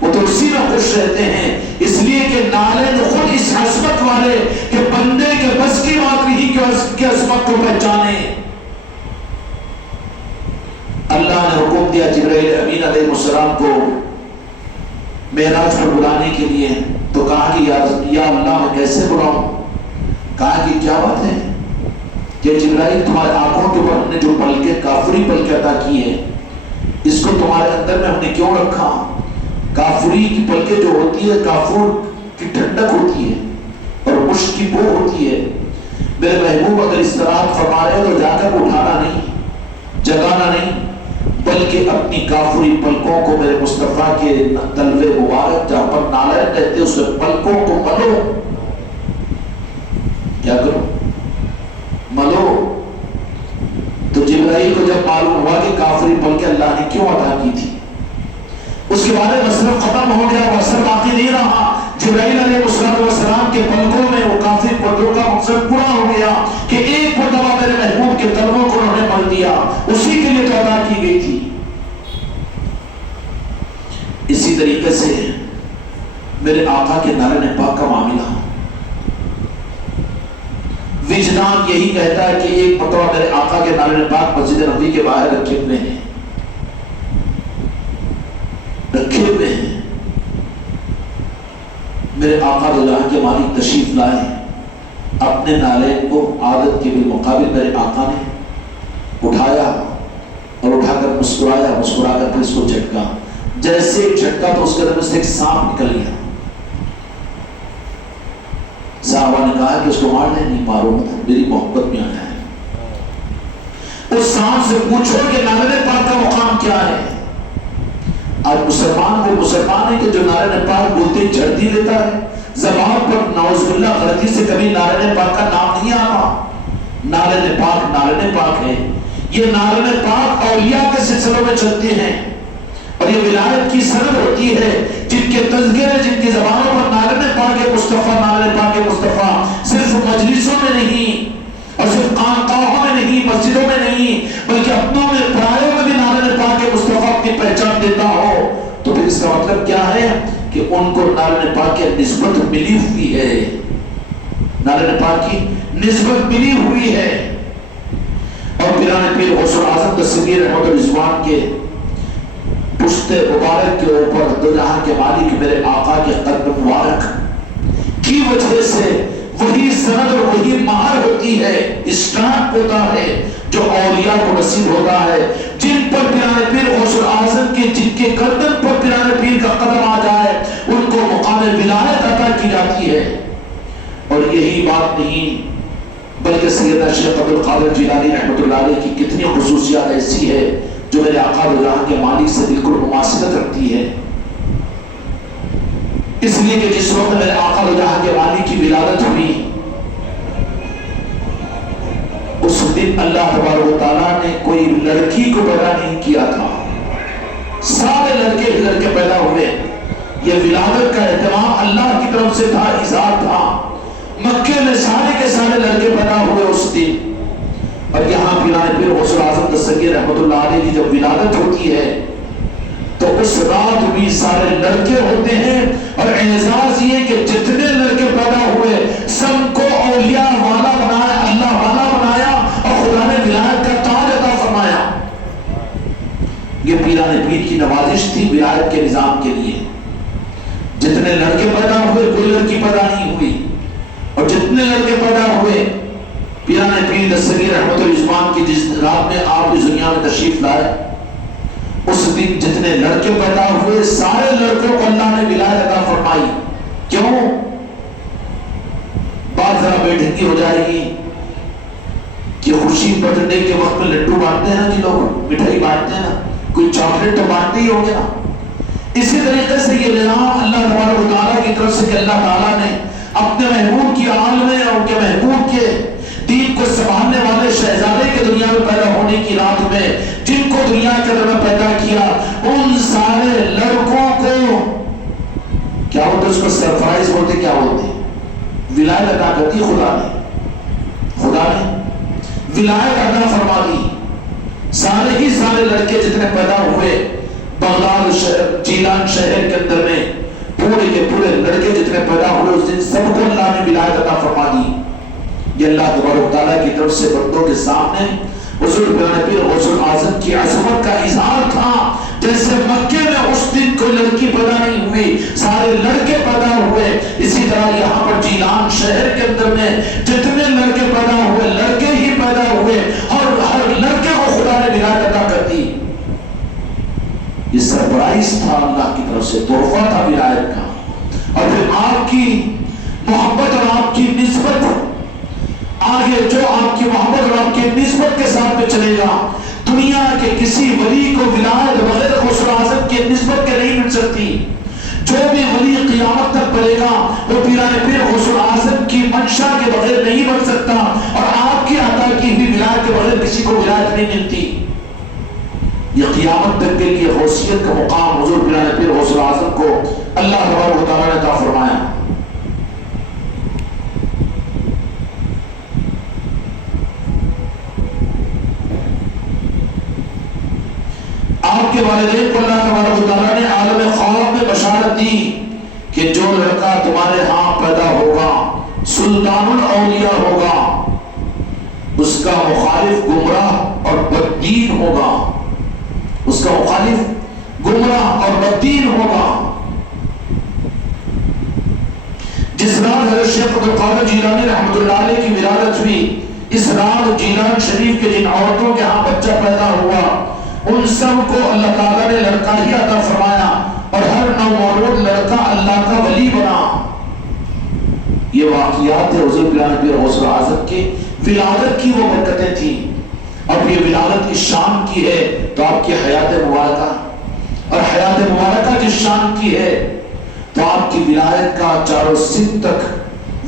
وہ تو اسی میں خوش رہتے ہیں، اس لیے کہ نالے خود اس عظمت والے کہ بندے کے بس کی بات نہیں کہ عظمت کو پہچانے۔ اللہ نے حکم دیا جبرائیل امین علیہ السلام کو معراج پر بلانے کے لیے، تو کہا کہ یا اللہ میں کیسے بلاؤں؟ کہا کہ کیا بات ہے کہ جبرائیل تمہارے آنکھوں کے اوپر ہم نے جو پلکیں کافری پلکیں عطا کی ہے، اس کو تمہارے اندر میں ہم نے کیوں رکھا؟ کافری کی پلکیں جو ہوتی ہے کافور کی ٹھنڈک ہوتی ہے اور مشک کی بو ہوتی ہے۔ میرے محبوب اگر اس طرح فرما رہے تو جا کر اٹھانا نہیں، جگانا نہیں، بلکہ اپنی کافری پلکوں کو میرے مصطفیٰ کے تلوے مبارک جہاں پر نالے کہتے اس پلکوں کو ملو۔ کیا کرو؟ ملو۔ تو جبرائیل کو جب معلوم ہوا کہ کافری پلکیں اللہ نے کیوں عطا کی تھی، اس کے بعد مصرف ختم ہو گیا، مصرف باقی نہیں رہا۔ جبرائیل علیہ السلام کے پلکوں میں وہ کافی پلکوں کا مقصد پورا ہو گیا کہ ایک مرتبہ میرے محبوب کے تلووں کو انہوں نے مل دیا، اسی کے لیے تو عطا کی گئی تھی۔ اسی طریقے سے میرے آقا کے نالے پاک کا معاملہ، وجدان یہی کہتا ہے کہ ایک مرتبہ میرے آقا کے نالے پاک مسجد نبوی کے باہر رکھے ہوئے ہیں، رکھے ہوئے ہیں۔ میرے آقا جہاں کے مالک تشریف لائے، اپنے نالے کو عادت کے بالمقابل میرے آقا نے اٹھایا اور اٹھا کر مسکرایا، مسکرا کر پھر اس کو جھٹکا، جیسے جھٹکا تو اس کے اندر سے ایک سانپ نکل گیا۔ صحابہ نے کہا کہ اس کو مار دیں، نہیں مارو، میری محبت میں آیا ہے۔ اس سانپ سے پوچھو کہ نالے پاک کا مقام کیا ہے۔ آج مسلمان وہ مسلمان ہے کہ جو نالے پاک بولتے ہی جھڑ دی لیتا ہے، زبان پر نعوذ باللہ غلطی سے کبھی نالے پاک کا نام نہیں آتا۔ نالے پاک ہے، یہ نالے پاک اولیاء کے سلسلوں میں چلتے ہیں، اور یہ ولایت کی سند ہوتی ہے جن کے تذکرے، جن کی زبانوں پر نالے پاک مصطفیٰ صرف مجلسوں میں نہیں اور صرف خانقاہوں میں نہیں، مسجدوں میں نہیں، بلکہ اپنوں میں، پرایوں میں بھی نالے پاک مصطفیٰ اپنی پہچان دیتا ہو، تو پھر اس کا مطلب کیا ہے کہ ان کو نالے پاک کی نسبت ملی ہوئی ہے، نالے پاک کی نسبت ملی ہوئی ہے۔ اور پیران پیر غوث الاعظم دستگیر رحمت الرضوان کے پشت مبارک کے اوپر دو جہاں کے مالک میرے آقا کے قدم مبارک کی وجہ سے وہی سند اور وہی مہر ہوتی ہے، اسٹامپ ہوتا ہے جو اولیاء کو نصیب ہوتا ہے، جن پر پیران پیر غوث الاعظم کے، جن کے گردن پر پیران پیر کا قدم آ جائے ان کو مقام ولایت عطا کی جاتی ہے۔ اور یہی بات نہیں بلکہ سیدنا شیخ عبد القادر جیلانی رحمۃ اللہ علیہ کی کتنی خصوصیات ایسی ہے جو میرے آقا جہاں کے مالک سے بالکل مماثلت رکھتی ہے۔ اس لیے کہ جس وقت میرے آقا جہاں کے مالک کی ولادت ہوئی، اس دن اللہ تبارک و تعالیٰ نے کوئی لڑکی کو پیدا نہیں کیا تھا، سارے لڑکے ہی لڑکے پیدا ہوئے۔ یہ ولادت کا اہتمام اللہ کی طرف سے تھا، اظہار تھا۔ مکے میں سارے کے سارے لڑکے پیدا ہوئے اس دن۔ اور یہاں پیران پیر غوث الاعظم دستگیر رحمۃ اللہ علیہ کی جب ولادت ہوتی ہے تو اس رات بھی سارے لڑکے ہوتے ہیں، اور اعزاز یہ کہ جتنے لڑکے پیدا ہوئے سب کو اولیاء والا بنایا، اللہ والا بنایا، اور خدا نے ولایت کا تاج عطا فرمایا۔ یہ پیران پیر کی نوازش تھی ولایت کے نظام کے لیے۔ جتنے لڑکے پیدا ہوئے کوئی لڑکی پیدا نہیں ہوئی، اور جتنے لڑکے پیدا ہوئے پیران پیر دستگیر رحمت الرحمان کی جس رات میں آپ اس دنیا میں تشریف لائے، اس دن جتنے لڑکے پیدا ہوئے سارے لڑکوں کو اللہ نے ولایت عطا فرمائی۔ کیوں؟ بات ذرا بیٹھکی ہو جائے گی کہ خوشی برتھ ڈے کے وقت میں لڈو بانٹتے ہیں نا، جی لوگ مٹھائی بانٹتے ہیں نا، کوئی چاکلیٹ تو بانٹتے ہی ہوں گے نا۔ اسی طریقے سے یہ نظام اللہ تبارک و تعالیٰ کی طرف سے کہ اللہ تعالیٰ نے اپنے محبوب کی آل میں اور ان کے محبوب کے دین کو سنبھالنے والے شہزادے کے دنیا میں پیدا ہونے کی رات میں جن کو دنیا کے اندر میں پیدا کیا، ان سارے لڑکوں کو کیا ہوتے، اس کو سرپرائز ہوتے، کیا ہوتے، ولایت عطا کرتی خدا نے ولایت عطا فرما دی۔ سارے ہی سارے لڑکے جتنے پیدا ہوئے بغداد شہر، جیلان شہر کے اندر میں پورے کے پورے لڑکے جتنے پیدا ہوئے اس دن سب کو اللہ نے ولایت عطا فرما دی۔ یہ اللہ تبارک و تعالیٰ کی طرف سے بندوں کے سامنے حضور پیران پیر غوث الاعظم کی عظمت کا اظہار تھا۔ جیسے مکے میں اس دن کوئی لڑکی پیدا نہیں ہوئی، سارے لڑکے پیدا ہوئے، اسی طرح یہاں پر جیلان شہر کے اندر میں جتنے لڑکے پیدا ہوئے لڑکے ہی پیدا ہوئے، اور ہر لڑکے کو خدا نے ولایت عطا کر دی۔ یہ سرپرائز تھا اللہ کی طرف سے، تحفہ تھا ولایت کا۔ اور پھر آپ کی محبت اور آپ کی نسبت آگے، جو آپ کی محبت اور آپ کی نسبت کے ساتھ میں چلے گا، دنیا کے کسی ولی کو ولایت بغیر غوث الاعظم کی نسبت کے نہیں مل سکتی۔ جو بھی ولی قیامت تک بنے گا وہ پیران پیر غوث الاعظم کی منشا کے بغیر نہیں بن سکتا، اور آپ کی عطا کی بھی ولایت کے بغیر کسی کو ولایت نہیں ملتی۔ یہ قیامت تک کے لیے غوثیت کا مقام حضور پیران پیر غوث الاعظم کو اللہ تبارک و تعالیٰ نے عطا فرمایا۔ آپ کے والدین کو اللہ تبارک و تعالیٰ نے عالم خواب میں بشارت دی کہ جو لڑکا تمہارے ہاں پیدا ہوگا سلطان الاولیاء ہوگا، اس کا مخالف گمراہ اور بددین ہوگا، اس کا مخالف گمراہ اور بددین ہوگا۔ جس رات حضرت شیخ عبد القادر جیلانی رحمۃ اللہ علیہ کی ولادت ہوئی، اس رات جیلان شریف کے جن عورتوں کے ہاں بچہ پیدا ہوا ان سب کو اللہ تعالیٰ نے لڑکا ہی عطا فرمایا، اور ہر نومولود لڑکا اللہ کا ولی بنا۔ یہ واقعات حضور پیران پیر غوث الاعظم کی ولادت کی وہ برکتیں تھیں۔ اب یہ ولادت اس شان کی ہے تو آپ کی حیات مبارکہ، اور حیات مبارکہ جس شان کی ہے تو آپ کی ولایت کا چاروں سن تک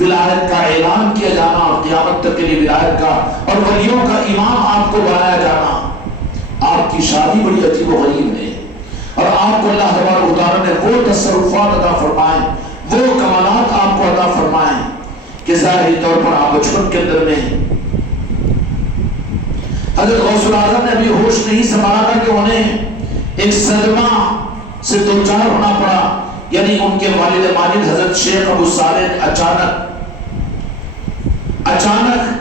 ولایت کا اعلان کیا جانا، قیامت تک کے لیے ولایت کا اور ولیوں کا امام آپ کو بنایا جانا۔ آپ کی شادی بڑی عجیب و غریب ہے، اور آپ کو اللہ تبارک و تعالیٰ نے وہ تصرفات عطا فرمائے، وہ کمالات آپ کو عطا فرمائے کہ ظاہری طور پر آپ بچپن کے اندر میں حضرت غوث الاعظم نے ابھی ہوش نہیں سنبھالا تھا کہ انہیں ایک صدمہ سے دوچار ہونا پڑا، یعنی ان کے والد ماجد حضرت شیخ ابو صالح اچانک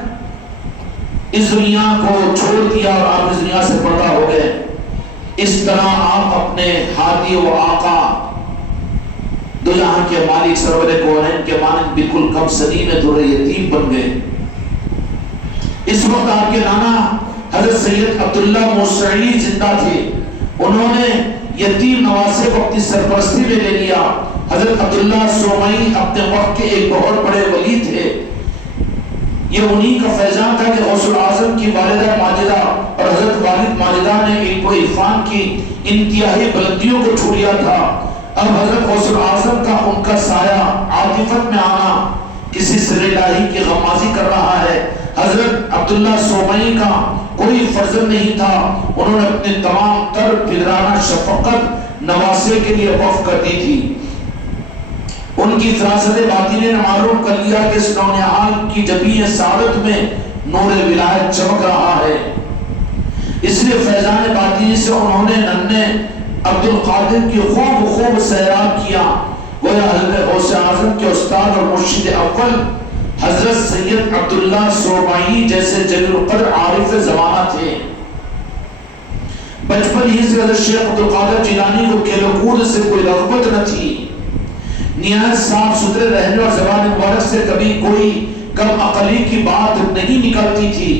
اس دنیا کو چھوڑ دیا اور آپ اس دنیا سے پردہ ہو گئے۔ اس طرح آپ اپنے ہادی و آقا دو جہاں کے مالک سرور کونین کے مانند بالکل کم سنی میں دور یتیم بن گئے۔ اس وقت آپ کے نانا حضرت سید عبداللہ موسعی زندہ تھے، انہوں نے یتیم نواسے کو اپنی سرپرستی میں لے لیا۔ حضرت عبداللہ سومئی اپنے وقت کے ایک بہت بڑے ولی تھے، یہ انہی کا فیضان تھا کہ غوث الاعظم کی والدہ ماجدہ اور حضرت والد ماجدہ نے ان کو عرفان کی انتہائی بلندیوں کو چھو لیا تھا۔ اب حضرت غوث الاعظم کا ان کا سایہ عاطفت میں آنا کسی سر الہی کی غمازی کر رہا ہے۔ حضرت عبداللہ سومئی کا کوئی فرزند نہیں تھا، انہوں نے اپنے تمام تر پدرانہ شفقت نواسے کے لیے وقف کر دی تھی۔ ان کی فراست باطنی نے معلوم کر لیا کہ اس نونہال کی جبین سعادت میں نور ولایت چمک رہا ہے، اس لیے فیضان باطنی سے انہوں نے ننھے عبد القادر کی خوب سیراب کیا۔ گویا حضرت غوث اعظم کے استاد اور مرشد اول حضرت سید عبداللہ سومئی جیسے جلیل القدر عارف زمانہ تھے۔ بچپن ہی سے حضرت شیخ عبد القادر جیلانی کو کھیل و کود سے کوئی رغبت نہ تھی، نہایت صاف ستھرے رہنے اور زبان مبارک سے کبھی کوئی کم عقلی کی بات نہیں نکلتی تھی۔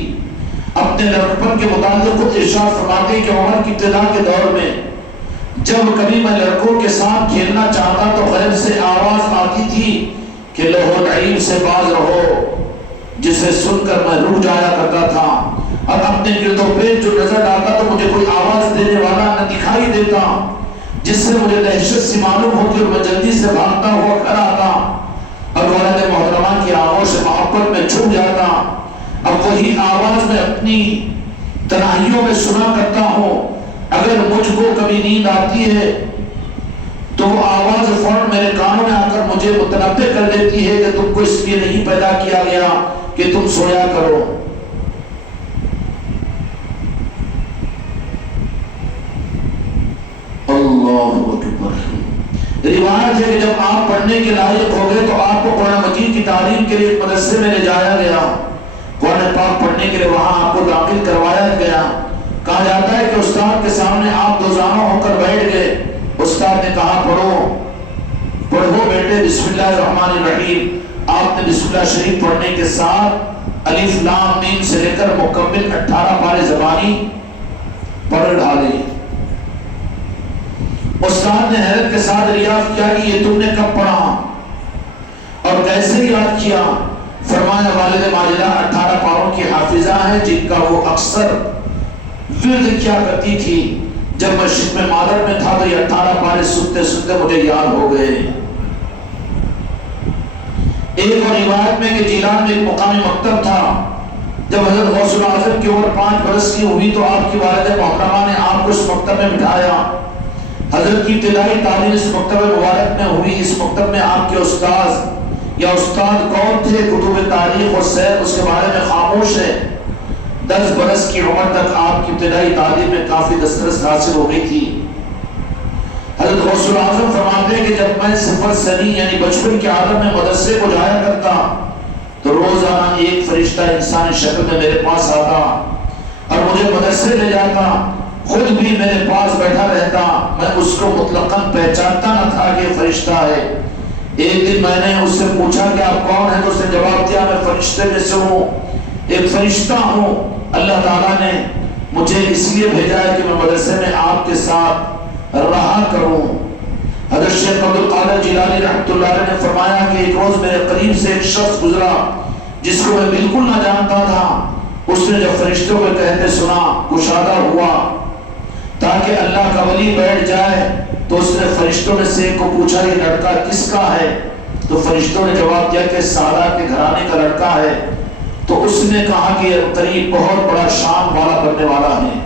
اپنے لڑکپن کے متعلق خود ارشاد فرماتے کہ عمر کی ابتدا کے دور میں جب کبھی میں لڑکوں کے ساتھ کھیلنا چاہتا تو غیب سے آواز آتی تھی کہ لہو نعیم سے باز رہو، جسے سن کر میں روح جایا کرتا تھا، اور اپنے گرد و پیش جو نظر آتا تو مجھے کوئی آواز دینے والا نہ دکھائی دیتا، جس سے مجھے دہشت سی معلوم ہوتی اور میں جلدی سے بھاگتا ہوا گھر آتا اور والد محترمہ کی آغوش محبت میں چھپ جاتا۔ اب وہی آواز میں اپنی تنہائیوں میں سنا کرتا ہوں۔ اگر مجھ کو کبھی نیند آتی ہے تو وہ آواز فوراً میرے کانوں میں آ کر مجھے متنبہ کر دیتی ہے کہ تم کو اس لیے نہیں پیدا کیا گیا کہ تم سویا کرو۔ اللہ اکبر۔ روایت ہے کہ جب آپ پڑھنے کے لائق ہو گئے تو آپ کو قرآن مجید کی تعلیم کے لیے ایک مدرسے میں لے جایا گیا، قرآن پاک پڑھنے کے لیے وہاں آپ کو داخل کروایا گیا۔ کہا جاتا ہے کہ استاد کے سامنے آپ دوزانہ ہو کر بیٹھ گئے، استاد نے کہا پڑھو بیٹے بسم اللہ الرحمن الرحیم۔ آپ نے بسم اللہ شریف پڑھنے کے ساتھ الف لام میم سے لے کر مکمل 18 پارے زبانی پڑھ ڈالے۔ استاد نے حیرت کے ساتھ دریافت کیا کہ یہ تم نے کب پڑھا اور کیسے یاد کیا؟ فرمایا والد ماجدہ 18 پاروں کی حافظہ ہے جن کا وہ اکثر ورد کیا کرتی تھی۔ جب میں شکم مادر میں تھا تو یہ 18 پارے سنتے سنتے مجھے یاد ہو گئے۔ ایک اور روایت میں کہ جیلان میں ایک مقامی مکتب تھا، جب حضرت غوث اعظم کی عمر 5 برس کی ہوئی تو آپ کی والد محترمہ نے آپ کو اس مکتب میں بٹھایا۔ حضرت کی ابتدائی تعلیم اس مکتب مبارک میں ہوئی۔ اس مکتب میں آپ کے استاد یا استاد کون تھے کتب تاریخ اور سیر اس کے بارے میں خاموش ہے۔ 10 برس کی عمر تک آپ کی ابتدائی تعلیم میں کافی دسترس حاصل ہو گئی تھی۔ حضرت غوث اعظم فرماتے ہیں کہ جب میں صفر سنی یعنی بچپن کے عالم میں مدرسے کو جایا کرتا تو روزانہ ایک فرشتہ انسانی شکل میں میرے پاس آتا اور مجھے مدرسے لے جاتا، خود بھی میرے پاس بیٹھا رہتا۔ میں اس کو مطلقاً پہچانتا نہ تھا کہ فرشتہ ہے۔ ایک دن میں نے اس سے پوچھا کہ آپ کون ہیں تو اس نے جواب دیا میں فرشتے میں سے ہوں، ایک فرشتہ ہوں۔ اللہ تعالیٰ نے مجھے اس لیے بھیجا ہے کہ میں مدرسے میں آپ کے ساتھ رہا کروں۔ حضرت شیخ عبد القادر جیلانی رحمۃ اللہ علیہ نے فرمایا کہ ایک روز میرے قریب سے ایک شخص گزرا جس کو میں بالکل نہ جانتا تھا۔ اس نے جب فرشتوں کو کہتے سنا کشادہ ہوا تاکہ اللہ کا ولی بیٹھ جائے تو اس نے فرشتوں میں سے ایک کو پوچھا یہ لڑکا کس کا ہے؟ تو فرشتوں نے جواب دیا کہ سادہ کے گھرانے کا لڑکا ہے۔ تو اس نے کہا کہ یہ قریب بہت بڑا شان والا بننے والا ہے۔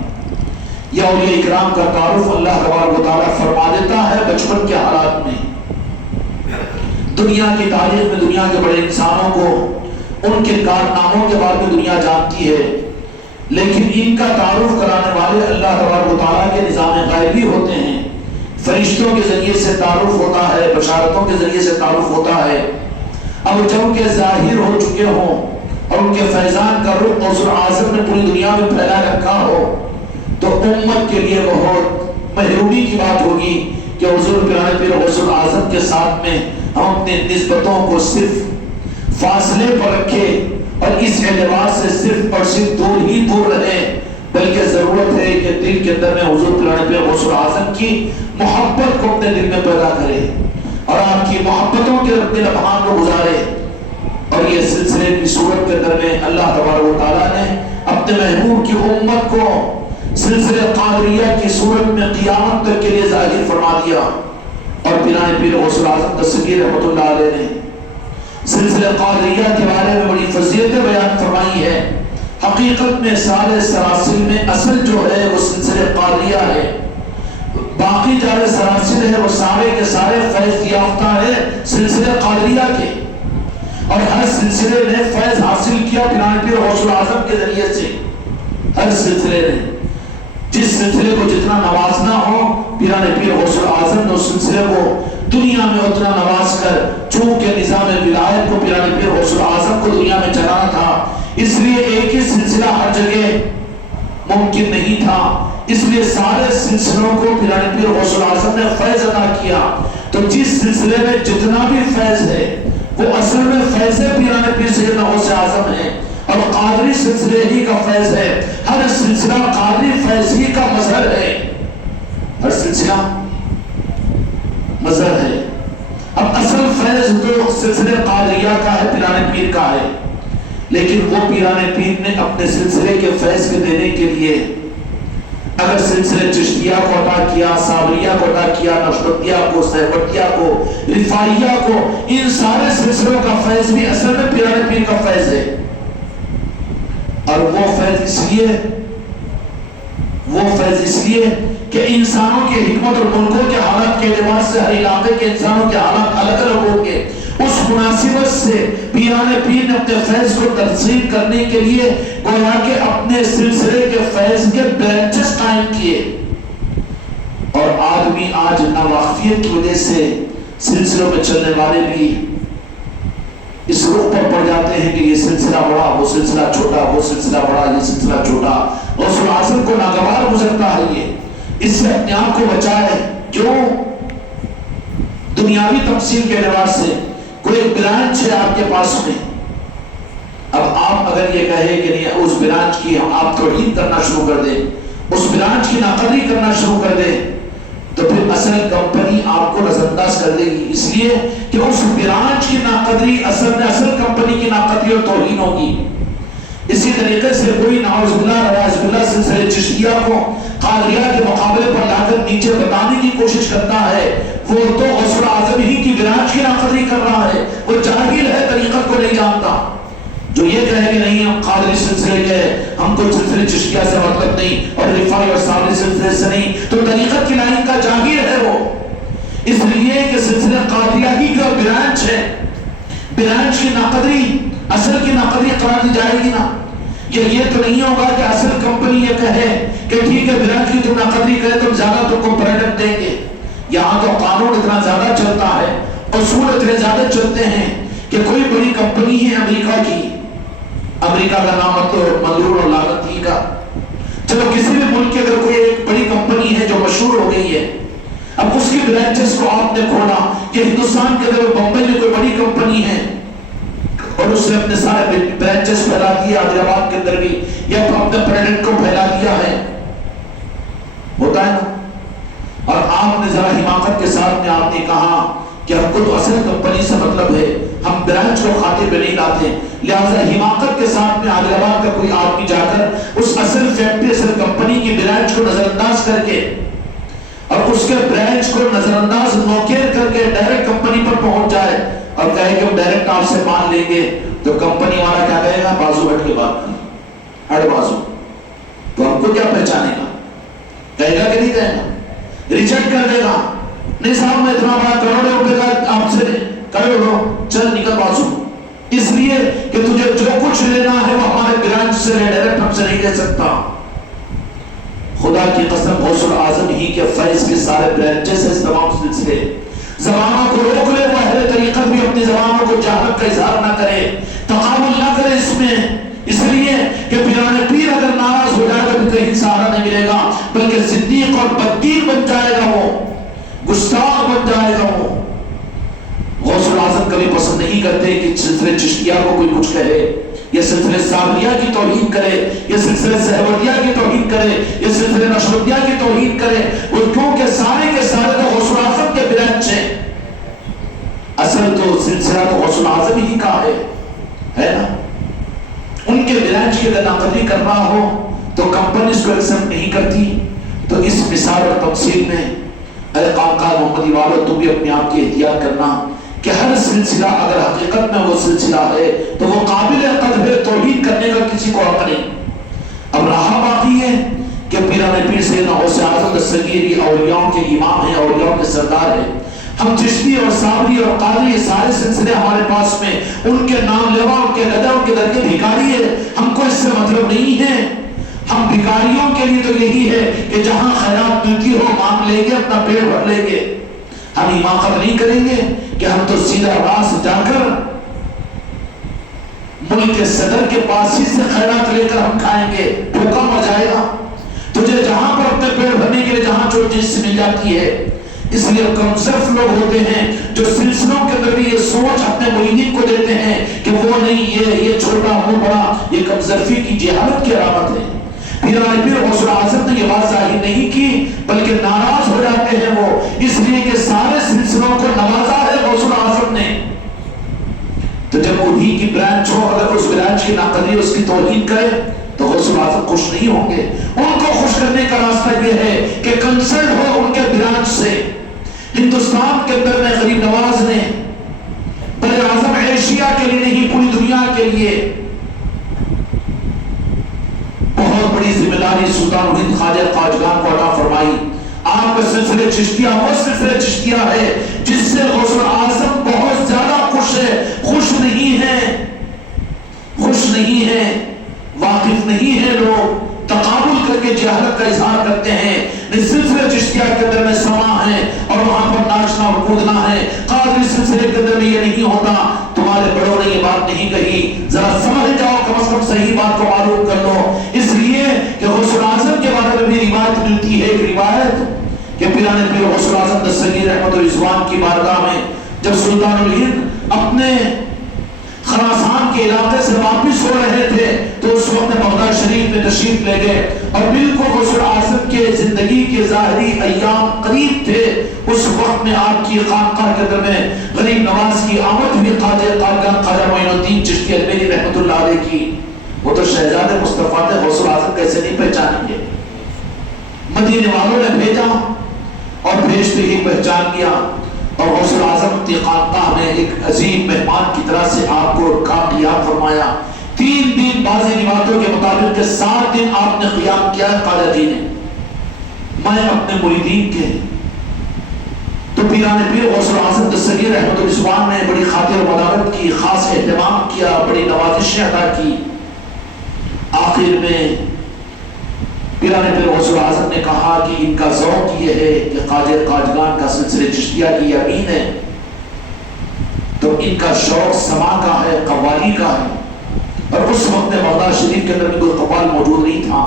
یہ اولیاء اکرام کا تعارف اللہ تبارک و تعالیٰ فرما دیتا ہے بچپن کے حالات میں۔ دنیا کی تاریخ میں دنیا کے بڑے انسانوں کو ان کے کارناموں کے بارے میں دنیا جانتی ہے، لیکن ان کا تعارف کرانے والے اللہ تبارک و تعالیٰ کے نظام غیبی ہوتے ہیں۔ فرشتوں کے ذریعے سے تعارف ہوتا ہے، بشارتوں کے ذریعے سے تعارف ہوتا ہے۔ اب جب کہ ظاہر ہو چکے ہوں اور ان کے فیضان کا رخ غوث اعظم نے پوری دنیا میں پھیلا رکھا ہو تو امت کے لیے بہت محرومی کی بات ہوگی کہ حضور پیارے پیر غوث اعظم کے ساتھ میں ہم اپنے نسبتوں کو صرف فاصلے پر رکھے اور اس اعتبار سے صرف اور صرف دور ہی دور رہے، بلکہ ضرورت ہے کہ دل کے اندر میں حضور پیارے پیر غوث اعظم کی محبت کو اپنے دل میں پیدا کرے اور آپ کی محبتوں کے اپنے لمحات کو گزارے۔ اور یہ سلسلے کی صورت کے اندر میں اللہ تبارک و تعالیٰ نے اپنے محبوب کی امت کو سلسلے قادریہ کی صورت میں قیامت تک کے لیے ظاہر فرما دیا۔ اور پیرانے پیر غوث اعظم دستگیر رحمۃ اللہ علیہ نے سلسلہ قادریہ کے بارے میں بڑی فضیلتیں بیان فرمائی ہے۔ حقیقت میں سارے سلاسل میں اصل جو ہے وہ سلسلہ قادریہ ہے، باقی جارے سلاسل ہے وہ سارے کے سارے فیض یافتہ ہے سلسلہ قادریہ کے، اور ہر سلسلے نے فیض حاصل کیا پیران پیر غوث العظم کے ذریعے سے۔ ہر سلسلے نے جس سلسلے کو جتنا نوازنا ہو، پیران پیر غوث العظم نے اس سلسلے کو دنیا میں اتنا نواز کر، چونکہ نظام ولایت کو پیران پیر غوث العظم کو دنیا میں چلانا تھا، اس لیے ایک ہی سلسلہ ہر جگہ ممکن نہیں تھا، اس لیے سارے سلسلوں کو پیران پیر غوث العظم نے فیض عطا کیا۔ تو جس سلسلے میں جتنا بھی فیض ہے وہ اصل میں فیض پیران پیر سیدنا غوث اعظم ہے، اور قادری سلسلے ہی کا فیض ہے۔ ہر سلسلہ قادری فیض ہی کا مظہر ہے، ہر سلسلہ مظہر ہے۔ اب اصل فیض تو سلسلے قادریہ کا ہے، پیران پیر کا ہے، لیکن وہ پیران پیر نے اپنے سلسلے کے فیض کے دینے کے لیے اگر سلسلے چشتیہ کو عطا کیا، صابریہ کو عطا کیا، نقشبندیہ کو، سہبتیہ کو، رفاعیہ کو، ان سارے سلسلوں کا فیض بھی اصل میں پیران پیر کا فیض ہے۔ اور وہ فیض اس لیے کہ انسانوں کے حکمت اور ملکوں کے حالات کے اعتبار سے ہر علاقے کے انسانوں کے حالات الگ الگ ہوں گے، اس مناسبت سے پیران پیر نے اپنے فیض کو تقسیم کرنے کے لیے گویا کہ اپنے سلسلے کے فیض کے برانچز قائم کیے۔ اور آدمی آج ناواقفیت کی وجہ سے سلسلوں میں چلنے والے بھی اس رخ پر پڑ جاتے ہیں کہ یہ سلسلہ بڑا، وہ سلسلہ چھوٹا، وہ سلسلہ بڑا، یہ سلسلہ چھوٹا۔ غوث العظم کو ناگوار گزرتا ہے یہ، اس سے اپنے آپ کو بچائے۔ کیوں؟ دنیاوی تقسیم کے اعتبار سے کوئی ایک برانچ ہے آپ کے پاس میں، اب آپ اگر یہ کہیں کہ نہیں اس برانچ کی آپ توہین کرنا شروع کر دیں، اس برانچ کی ناقدری کرنا شروع کر دیں، تو پھر اصل کمپنی آپ کو نظر انداز کر دے گی، اس لیے کہ اس برانچ کی ناقدری اصل میں اصل کمپنی کی ناقدری اور توہین ہوگی۔ اسی طریقے سے کوئی نعوذ باللہ سلسلے چشتیہ کو قادریہ کے مقابلے پر لا کر نیچے بتانے کی کوشش کرتا ہے، وہ تو غوث العظم ہی کی برانچ کی ناقدری کر رہا ہے، وہ جاہل ہے، طریقت کو نہیں جانتا۔ جو یہ کہے کہ نہیں ہم قادری سلسلے کے، ہم کو سلسلے چشتیہ سے مطلب نہیں اور رفاعی اور صابری سلسلے سے نہیں، تو طریقت کی لائن کا جاہل ہے وہ، اس لیے کہ سلسلہ قادریہ ہی کا برانچ ہے، برانچ کی ناقدری اصل کی ناقدری قرار دی جائے گی نا۔ یہ تو نہیں ہوگا کہ اصل کمپنی یہ کہے کہ ٹھیک ہے برانچ کی تم ناقدری کرے تم زیادہ تم کو پروڈکٹ دیں گے۔ یہاں تو قانون اتنا زیادہ چلتا ہے، اصول اتنے زیادہ چلتے ہیں کہ کوئی بڑی کمپنی ہے امریکہ کی، امریکہ کا نام مطلب مندور اور لعنتی کا، چلو کسی بھی ملک کے اگر کوئی ایک بڑی کمپنی ہے جو مشہور ہو گئی ہے، اب اس کی برانچز کو آپ نے کھولا کہ ہندوستان کے اندر بمبئی میں کوئی بڑی کمپنی ہے اور اس نے اپنے سارے برانچز پھیلا دیا، حیدر آباد کے اندر بھی یا اپنے پروڈکٹ کو پھیلا دیا ہے، ہوتا ہے نا۔ اور آپ نے ذرا حماقت کے ساتھ میں آپ نے کہا کہ ہم کو تو اصل کمپنی سے مطلب ہے، ہم برانچ کو خاطر پہ نہیں لاتے، لہذا حماقت کے ساتھ میں حیدر آباد کا کوئی آدمی جا کر اس اصل فیکٹری اصل کمپنی کی برانچ کو نظر انداز کر کے اور اس کے برانچ کو نظر انداز موقع کر کے ڈائریکٹ کمپنی پر پہنچ جائے اور کہے کہ ہم ڈائریکٹ آپ سے مان لیں گے، تو کمپنی والا کیا کہے گا؟ بازو ہٹ کے بات کریں، ہٹ بازو، تو ہم کو کیا پہچانے گا؟ کہے گا کہ نہیں کہے گا؟ ریجیکٹ کر دے گا، نہیں صاحب میں اتنا بڑا کروڑوں روپے کا آپ سے کرو لو، چل نکل بازو، اس لیے کہ تجھے جو کچھ لینا ہے وہ ہمارے برانچ سے لے، ڈائریکٹ ہم سے نہیں لے سکتا۔ خدا کی قسم غوث العظم ہی کے فیض کے سارے برانچز ہیں، اس تمام سلسلے، زبانوں کو روک لے، وہ اہل طریقت بھی اپنی زبانوں کو جہالت کا اظہار نہ کرے، تقابل نہ کرے اس میں، اس لیے کہ پیران پیر اگر ناراض ہو جائے تو کہیں سہارا نہیں ملے گا، بلکہ صدیق اور بددین بن جائے گا، وہ گستاخ بن جائے گا۔ وہ غوث العظم کبھی پسند نہیں کرتے کہ سلسلے چشتیہ کو کوئی کچھ کہے، یا سلسلے صابریہ کی توہین کرے، یا سلسلے سہبتیہ کی توہین کرے، یا سلسلے نقشبندیہ کی توہین کرے، وہ کیونکہ سارے کے سارے تو غوث العظم کے برانچ ہیں، اصل تو سلسلہ تو غوث العظم ہی کا ہے نا۔ ان کے برانچ کی اگر ناقدری کرنا ہو تو کمپنیز کو ایکسپٹ نہیں کرتی، تو اس مثال اور تمثیل میں اے خانقاہ محمدی والو تم بھی اپنے آپ کی احتیاط کرنا کہ ہر سلسلہ اگر حقیقت میں وہ سلسلہ ہے تو وہ قابل قدر توحید کرنے کا کسی کو حق نہیں. اب رہا باقی ہے کہ پیران پیر سیدنا غوث اعظم دستگیری اولیاء کے امام ہیں، اولیاء کے سردار ہیں. ہم چشتی اور صابری اور قادری یہ سارے سلسلے ہمارے پاس میں، ان کے نام لیوا، ان کے گدا، ان کے در کے بھکاری ہے. ہم کو اس سے مطلب نہیں ہے. ہم بھکاریوں کے لیے تو یہی ہے کہ جہاں خیرات ملتی ہو مانگ لیں گے، اپنا پیٹ بھر لیں گے. ہم حماقت نہیں کریں گے کہ ہم تو سیدھا راس جا کر ملک کے صدر کے پاس ہی سے خیرات لے کر ہم کھائیں گے. بھوکا مر جائے گا. تجھے جہاں پر اپنے پیٹ بھرنے کے لیے جہاں جو چیز سے مل جاتی ہے. اس لیے کم صرف لوگ ہوتے ہیں جو سلسلوں کے اندر بھی یہ سوچ اپنے مریدین کو دیتے ہیں کہ وہ نہیں، یہ چھوٹا وہ بڑا، یہ کم ظرفی کی جہالت کی علامت ہے. پیران پیر غوث اعظم نے یہ بات ظاہر نہیں کی بلکہ ناراض ہو جاتے ہیں وہ، اس لیے کہ سارے سلسلوں کو نوازا ہے غوث اعظم نے. تو جب انہی کی برانچ ہو، اگر اس برانچ کی ناقدری اس کی توہین کرے تو غوث اعظم خوش نہیں ہوں گے. ان کو خوش کرنے کا راستہ یہ ہے کہ کنسلٹ ہو ان کے برانچ سے. ہندوستان کے اندر میں غریب نواز نے بر اعظم ایشیا کے لیے نہیں، پوری دنیا کے لیے بہت بڑی ذمہ داری سلطان ہند خواجہ خواجگان کو عطا فرمائی. آپ کا سلسلے چشتیہ وہ سلسلے چشتیہ ہے جس سے غوث اعظم بہت زیادہ خوش ہے. خوش نہیں ہے، واقف نہیں ہے. لوگ تقابل کر کے جہالت کا اظہار کرتے ہیں. سلسلے چشتیہ کے اندر میں سما ہے اور وہاں پر ناچنا اور کودنا ہے. قادری سلسلے کے اندر میں یہ نہیں ہوتا. تمہارے بڑوں نے یہ بات نہیں کہی، ذرا سمجھ جاؤ، کم از کم صحیح بات کو معلوم کر لو. اس لیے کہ غوث اعظم کے بارے میں بھی روایت ملتی ہے، ایک روایت کہ پیران پیر غوث اعظم دستگیر رحمت الرضوان کی بارگاہ میں جب سلطان الہند اپنے خراسان کے علاقے سے واپس ہو رہے تھے تو اس وقت بغداد شریف میں تشریف لے گئے اور بالکل غوث اعظم کے زندگی کے ظاہری ایام قریب تھے. اس وقت میں آپ کی خانقاہ کے اندر میں غریب نواز کی آمد بھی خواجہ معین الدین چشتی اجمیری رحمت اللہ علیہ کی. وہ تو شہزادے مصطفیٰ تھے، غوث اعظم کیسے نہیں پہچانیں گے. مدینے والوں نے بھیجا اور بھیجتے ہی پہچان لیا اور غوث اعظم کی خانقاہ میں ایک عظیم مہمان کی طرح سے آپ کو قیام فرمایا. 3 دن بعض روایتوں کے مطابق کہ 7 دن آپ نے قیام کیا خواجہ جی نے. میں اپنے مریدین کے تو پیران پیر غوث اعظم دستگیر رحمت الرضوان نے بڑی خاطر و مدارت کی، خاص اہتمام کیا، بڑی نوازشیں عطا کی. آخر میں پیران پیر غوث اعظم نے کہا کہ ان کا ذوق یہ ہے کہ خواجہ خواجگان کا سلسلے چشتیہ کی امین ہے تو ان کا شوق سما کا ہے، قوالی کا ہے. اور اس وقت میں بغداد شریف کے اندر میں کوئی قوال موجود نہیں تھا.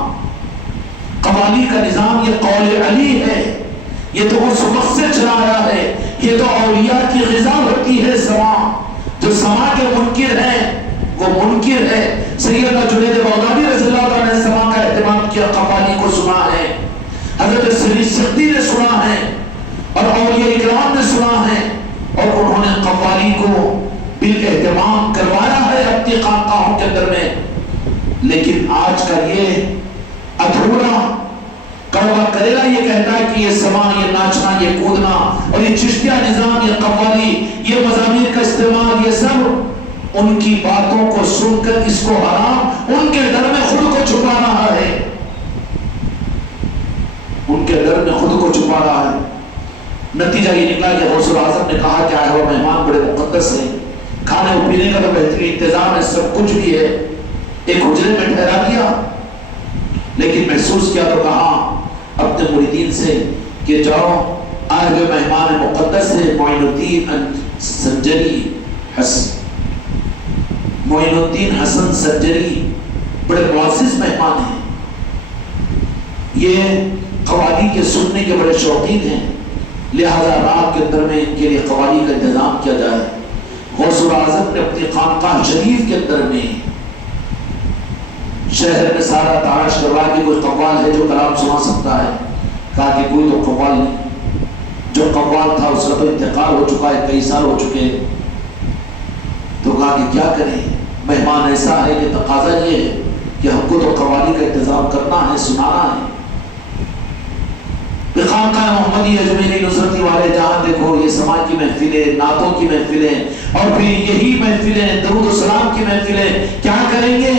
قوالی کا نظام یہ قول علی ہے، یہ تو اس وقت سے چلا آیا ہے. یہ تو اولیاء کی غذا ہوتی ہے سما. جو سما کے منکر ہیں وہ منکر ہے. سیدنا جنید بغدادی رضی اللہ عنہ نے سما کا اہتمام کیا، قوالی کو سنا ہے. حضرت سری سختی نے سنا ہے اور اولیاء اکرام نے سنا ہے اور انہوں نے قوالی کو بالاہتمام کروایا ہے اپنی خانقاہوں کے اندر میں. لیکن آج کا یہ ادھورا کڑوا کریلا یہ کہتا ہے کہ یہ سما، یہ ناچنا، یہ کودنا اور یہ چشتیہ نظام، یہ قوالی، یہ مضامین کا استعمال، یہ سب ان کی باتوں کو سن کر اس کو حرام، ان کے ڈر میں خود کو چھپا رہا ہے. ان کے ڈر میں خود کو چھپا رہا ہے. نتیجہ یہ نکلا کہ غوث اعظم نے کہا کہ آئے ہوا مہمان بڑے مقدس ہیں، کھانے و پینے کا تو بہترین انتظام ہے، سب کچھ بھی ہے. ایک حجرے میں ٹھہرا دیا لیکن محسوس کیا تو کہا اپنے مریدین سے کہ جاؤ، آئے ہوئے مہمان مقدس ہے معین الدین سنجری معین الدین حسن سنجری، بڑے معزز مہمان ہیں. یہ قوالی کے سننے کے بڑے شوقین ہیں، لہذا رات کے اندر میں ان کے لیے قوالی کا انتظام کیا جائے. غوث اعظم نے اپنی خانقاہ شریف کے اندر میں شہر میں سارا تلاش کروا کہ کوئی قوال ہے جو کلام سنا سکتا ہے. کہا کہ کوئی تو قوال نہیں. جو قوال تھا اس کا تو انتقال ہو چکا ہے، کئی سال ہو چکے. تو کہا کہ کیا کریں، مہمان ایسا ہے کہ تقاضا یہ ہے کہ ہم کو تو قوالی کا انتظام کرنا ہے، سنانا ہے. خانقاہ محمدی اجمیری نصرتی والے جہاں دیکھو یہ سماج کی محفلیں، نعتوں کی محفلیں، اور پھر یہی محفلیں درود و سلام کی محفلیں کیا کریں گے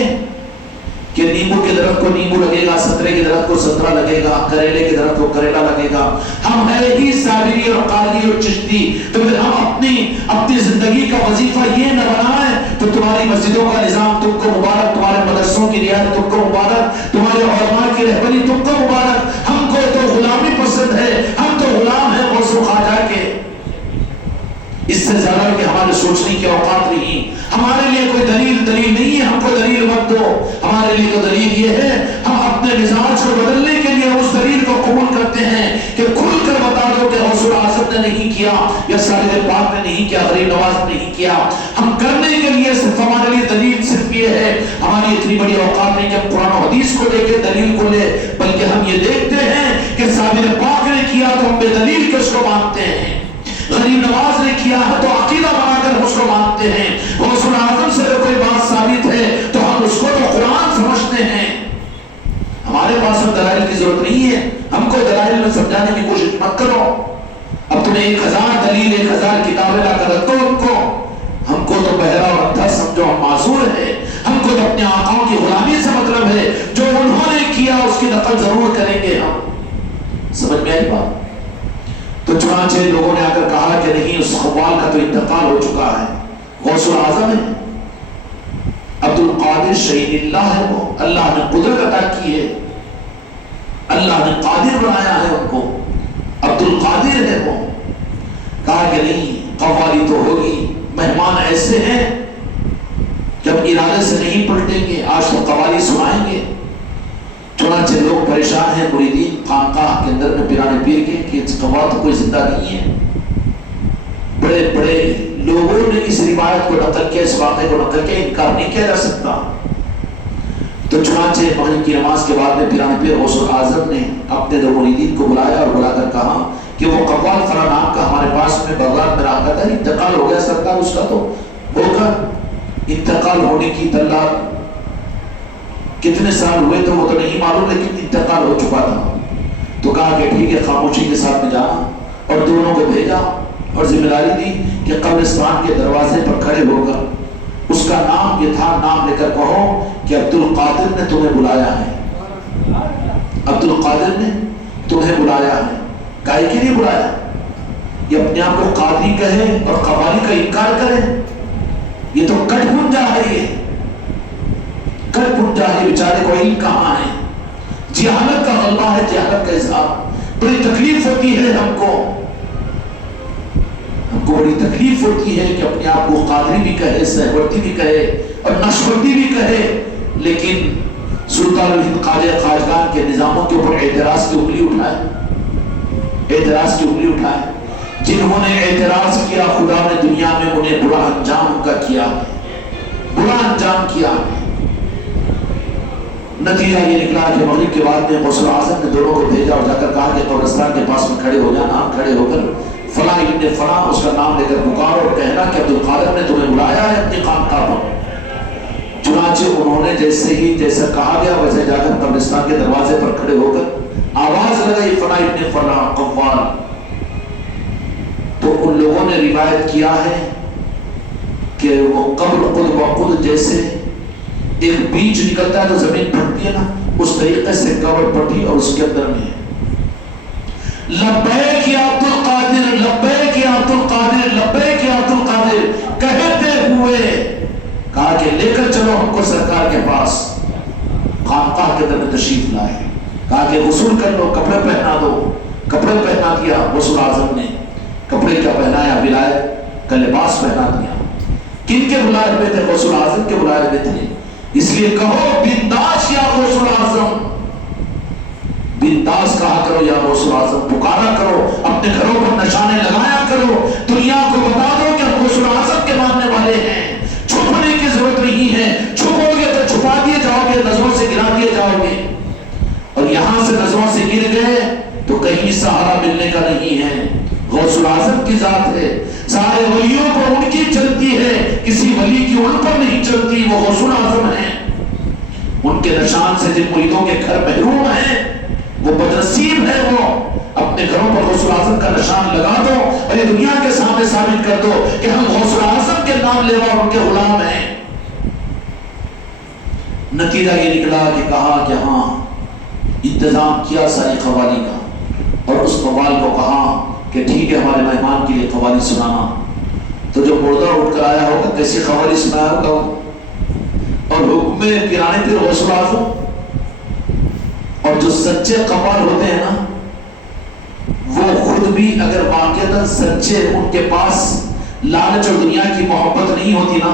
کہ نیمبو کے درخت کو نیمبو لگے گا، سنترے کے درخت کو سنترا لگے گا، کریلے کے درخت کو کریلا لگے گا. ہم ہے ہی صابری اور قادری اور چشتی، تو پھر ہم اپنی زندگی کا وظیفہ یہ نہ بنائیں تو تمہاری مسجدوں کا نظام تم کو مبارک، تمہارے مدرسوں کی رعایت تم کو مبارک، تمہارے علماء کی رہبری تم کو مبارک. ہم کو تو غلامی پسند ہے، ہم تو غلام ہیں غوث و خواجہ کے. اس سے زیادہ کہ ہمارے سوچنے کی اوقات نہیں. ہمارے لیے کوئی دلیل نہیں ہے، ہم کو دلیل مت دو. ہمارے لیے تو دلیل یہ ہے، ہم اپنے مزاج کو بدلنے کے لیے اس دلیل کو قبول کرتے ہیں کہ کھل کر بتا دو کہ غوث الاعظم نے نہیں کیا، یا صالح پاک نے نہیں کیا، غریب نواز نے نہیں کیا. ہم کرنے کے لیے صرف ہمارے لیے دلیل صرف یہ ہے. ہماری اتنی بڑی اوقات نہیں کہ ہم قرآن و حدیث کو دیکھیں دلیل کو لے، بلکہ ہم یہ دیکھتے ہیں کہ صالح پاک نے کیا تو ہم بے دلیل کس کو مانتے ہیں، غریب نواز نے کیا ہے تو عقیدہ بنا کر اس کو مانتے ہیں. غوث الاعظم سے کوئی بات ثابت ہے تو ہم اس کو تو قرآن سمجھتے ہیں. ہمارے پاس ہم دلائل کی ضرورت نہیں ہے. ہم کو دلائل میں سمجھانے کی کوشش مت کرو. اب تمہیں 1000 دلیل 1000 کتابیں لا کر رکھو ان کو. ہم کو تو بہرا اور اندھا سمجھو، ہم معذور ہیں. ہم کو تو اپنے آقاؤں کی غلامی سے مطلب ہے، جو انہوں نے کیا اس کی نقل ضرور کریں گے ہم. سمجھ میں آئی بات؟ تو چنانچہ لوگوں نے آ کر کہا کہ نہیں، اس خوال کا تو انتقال ہو چکا ہے، غوث الاعظم ہے، عبد القادر شہید اللہ ہے، وہ اللہ نے قدرت عطا کی ہے، اللہ نے قادر بنایا ہے ان کو، عبد القادر ہے وہ. کہا کہ نہیں، قوالی تو ہوگی. مہمان ایسے ہیں کہ اب ارادے سے نہیں پلٹیں گے، آج تو قوالی سنائیں گے. چنانچہ لوگ پریشان ہیں، مریدین خانقاہ کے اندر میں پیرانے پیر کے کہ قوالی تو کوئی زندہ نہیں ہے. بڑے بڑے لوگوں نے اس روایت کو نقل کیا، اس واقعے کو نقل کیا، انکار نہیں کیا جا سکتا. تو چنانچہ مغرب کی نماز کے بعد میں پیرانے پیر غوث الاعظم نے اپنے 2 مریدین کو بلایا اور بلا کر کہا کہ وہ قوال فلاں نام کا ہمارے پاس میں بغداد میں رہا تھا، انتقال ہو گیا سرکار اس کا، تو ہوگا انتقال ہونے کی تعداد کتنے سال ہوئے تو وہ تو نہیں معلوم، لیکن انتقال ہو چکا تھا. تو کہا کہ ٹھیک ہے، خاموشی کے ساتھ میں جانا، اور دونوں کو بھیجا اور ذمہ داری دی کہ قبرستان کے دروازے پر کھڑے ہو کر اس کا نام یہ تھا، نام لے کر کہو کہ عبد القادر نے تمہیں بلایا ہے، عبد القادر نے تمہیں بلایا ہے. کائے کے لیے بلایا؟ یہ اپنے آپ کو قادری کہے اور قوالی کا انکار کرے، یہ تو کٹ پنجا ہے. یہ کٹ پنجا ہے، بیچارے کو علم کہاں ہے. جہالت کا غلبہ ہے، جہالت کا اظہار. بڑی تکلیف ہوتی ہے ہم کو بڑی تکلیف ہوتی ہے کہ اپنے آپ کو قادری بھی کہے، سہورتی بھی کہے اور نقشبندی بھی کہے، لیکن سلطان الہند خواجہ خواجگان کے نظاموں کے اوپر اعتراض کی انگلی اٹھائے. جنہوں نے اعتراض کیا، خدا نے دنیا میں انہیں برا انجام کا کیا، برا انجام کیا. نتیجہ یہ نکلا کہ مغرب کے بعد میں غوث الاعظم نے دونوں کو بھیجا اور جا کر کہا کہ قبرستان کے پاس میں کھڑے ہو جانا، کھڑے ہو کر فلاں ابن فلاں اس کا نام لے کر پکارو اور کہنا کہ عبد القادر نے تمہیں بلایا ہے اپنی خانقاہ پر. چنانچہ انہوں نے جیسا کہا گیا ویسے جا کر قبرستان کے دروازے پر کھڑے ہو کر آواز لگائی، فلاں ابن فلاں قوال. تو ان لوگوں نے روایت کیا ہے کہ وہ قبر خود بخود جیسے ایک بیج نکلتا ہے تو زمین پھٹتی ہے نا، اس طریقے سے قبر پھٹی اور اس کے اندر میں لبیک یا عبد القادر، لبیک یا عبد القادر، لبیک یا عبد القادر کہتے ہوئے کہا کہ لے کر چلو ہم کو سرکار کے پاس. خانقاہ کے اندر میں تشریف لائے، کہا کہ غسل کر لو، کپڑے پہنا دو. کپڑے پہنا دیا غوث الاعظم نے، کپڑے کا پہنایا، ولایت کا لباس پہنا دیا. کن کے بلائے ہوئے تھے؟ غوث الاعظم کے بلائے ہوئے تھے. اس لیے کہو بنداس یا غوث الاعظم، بنداس کہا کرو یا غوث الاعظم، پکارا کرو، اپنے گھروں پر نشانے لگایا کرو، دنیا کو بتا دو کہ غوث الاعظم کے ماننے والے ہیں. چھپنے کی ضرورت نہیں ہے، چھپو گے تو چھپا دیے جاؤ گے، نظروں سے گرا دیے جاؤ گے. اور یہاں سے نظروں سے گر گئے تو کہیں سہارا ملنے کا نہیں ہے. غوث الاعظم کی ذات ہے، سارے ولیوں پر ان کی چلتی ہے، کسی ولی کی ان پر نہیں چلتی. وہ غوث الاعظم ہیں. ان کے نشان سے جن مریدوں کے گھر محروم ہیں وہ بدنصیب ہے، وہ اپنے گھروں پر غوث اعظم کا نشان لگا دو اور یہ دنیا کے سامنے ثابت کر دو کہ ہم غوث اعظم کے نام لیوا اور ان کے غلام ہیں۔ نتیجہ یہ نکلا کہ کہا کہ ہاں انتظام کیا ساری قوالی کا، اور اس قوال کو کہا کہ ٹھیک ہے ہمارے مہمان کے لیے قوالی سنانا۔ تو جو مردہ اٹھ کر آیا ہوگا کیسی قوالی سنایا ہوگا، اور حکم پیرانے پیر غوث اعظم، اور جو سچے قوال ہوتے ہیں نا وہ خود بھی اگر واقعتاً سچے ان کے پاس لالچ اور دنیا کی محبت نہیں ہوتی نا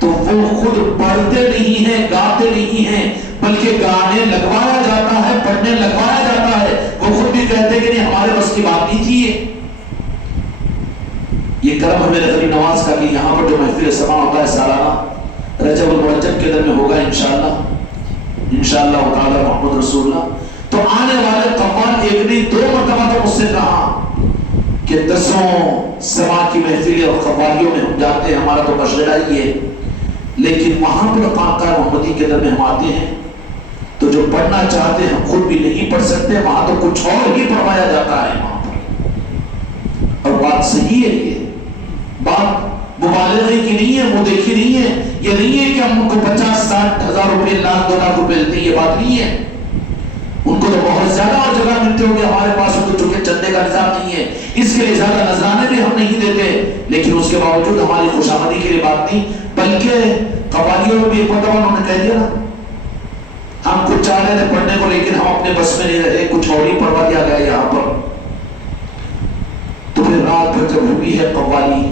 تو وہ خود پڑھتے نہیں ہیں، گاتے نہیں ہیں، بلکہ گانے لگوایا جاتا ہے، پڑھنے لگوایا جاتا ہے۔ وہ خود بھی کہتے ہیں کہ نہیں ہمارے بس کی بات نہیں تھی۔ یہ کرم ہے میرے غریب نواز کا کہ یہاں پر جو محفل سما ہوتا ہے سالانہ رجب المرجب کے دن میں ہوگا انشاءاللہ تعالی محمد رسول اللہ، تو آنے والے قوال ایک نہیں 2 مرتبہ تو مجھ سے کہا کہ 10 سما کی محفلیں اور قوالیوں میں ہم جاتے ہیں، ہمارا تو مشغلہ ہی ہے، لیکن وہاں پر خانقاہ محمدی کے در میں ہم آتے ہیں تو جو پڑھنا چاہتے ہیں ہم خود بھی نہیں پڑھ سکتے، وہاں تو کچھ اور ہی پڑھوایا جاتا ہے وہاں پر۔ اور بات صحیح ہے، یہ بات مبالغے کی نہیں ہے، وہ دیکھی نہیں ہے، یہ نہیں ہے کہ ہم ان کو 50-60 ہزار روپے، لاکھ 2 لاکھ روپے دیتے، یہ بات نہیں ہے۔ ان کو تو بہت زیادہ اور جگہ ملتے ہوں گے، ہمارے پاس تو چونکہ چندے کا نظام نہیں ہے، اس کے لیے زیادہ نذرانے بھی ہم نہیں دیتے، لیکن اس کے باوجود ہماری خوشامدی کے لیے بات نہیں، بلکہ قوالیوں میں بھی ایک مرتبہ انہوں نے کہہ دیا نا ہم کچھ چاہ رہے تھے پڑھنے کو لیکن ہم اپنے بس میں نہیں رہے، کچھ اور ہی پڑھوا دیا گیا یہاں پر۔ تو پھر رات بھر جب ہوئی ہے قوالی،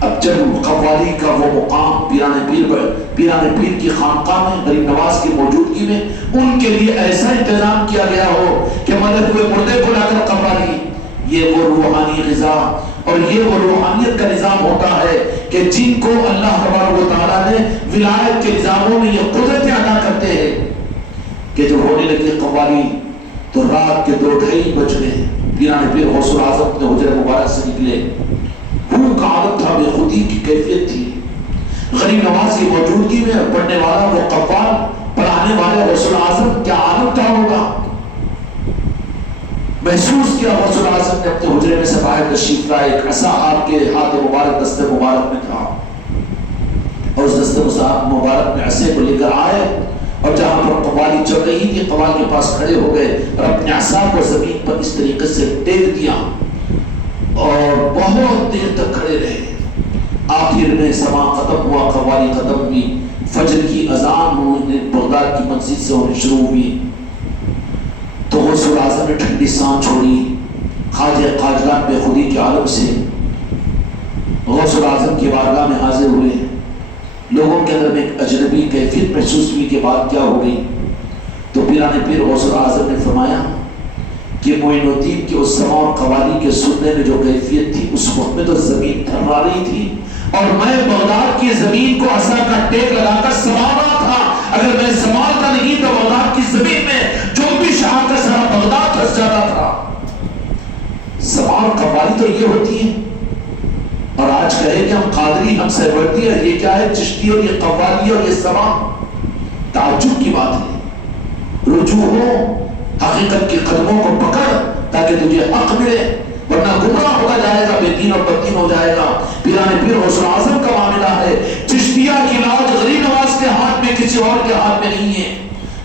اب جب قوالی کا وہ مقام پیران پیر کی خانقاہ میں غریب نواز کی موجودگی میں ان کے لیے ایسا انتظام کیا گیا ہو کہ مدد ہوئے مردے کو لا کر قوالی، یہ وہ روحانی غذا اور یہ وہ روحانیت کا نظام ہوتا ہے کہ جن کو اللہ تبارک و تعالیٰ نے ولایت کے نظاموں میں یہ قدرتیں عطا کرتے ہیں کہ جو ہونے لگی قوالی تو رات کے 2-2:30 بج گئے، پیران پیر غوث اعظم اپنے حجرہ مبارک سے نکلے، بھوک عادت تھا، بے خودی کی کیفیت تھی، غریب نواز کی موجودگی میں پڑھنے والا وہ قوال، پڑھانے والے غوث اعظم کیا عالم کیا ہوگا، محسوس کیا غوث اعظم نے اپنے حجرے میں سے باہر تشریف لائے، ایک عصا آپ کے ہاتھ مبارک دست مبارک میں تھا، اور اس دست مبارک میں عصے کو لے کر آئے اور جہاں پر قوالی چل رہی تھی قوال کے پاس کھڑے ہو گئے اور اپنے عصا کو زمین پر اس طریقے سے ٹیک دیا اور بہت دیر تک کھڑے رہے۔ آخر میں سما ختم ہوا، قوالی ختم ہوئی، فجر کی اذان ہوئی، بغداد کی مسجد سے ہونی شروع ہوئی، تو غوث اعظم نے ٹھنڈی سانس چھوڑی، خواجہ خواجگان بے خودی کے عالم سے غوث اعظم کی بارگاہ میں حاضر ہوئے۔ لوگوں کے اندر میں ایک اجنبی کیفیت محسوس ہوئی کہ بات کیا ہو گئی، تو پیران پیر غوث اعظم نے فرمایا کہ معین الدین کی اس سما اور قوالی کے سننے میں جو کیفیت تھی اس وقت میں تو زمین تھرا رہی تھی اور میں بغداد کی زمین کو عصا کا ٹیک لگا کر سنبھال رہا تھا، اگر میں سنبھالتا نہیں تو بغداد کی زمین میں جو بھی شاہ کا سارا بغداد پھنس جاتا تھا۔ سما اور قوالی تو یہ ہوتی ہے، اور آج کہے کہ ہم قادری، ہم سہروردی، اور یہ کیا ہے چشتی اور یہ قوالی اور یہ سما، تعجب کی بات ہے۔ رجوع ہو حقیقت کے قدموں کو پکڑ تاکہ تجھے حق ملے، ورنہ گمراہ ہوگا جائے گا، بے دین اور بددین ہو جائے گا۔ پیران پیر غوث اعظم کا معاملہ ہے، چشتیہ کی لاج غریب نواز کے ہاتھ میں کسی اور کے ہاتھ میں نہیں ہے،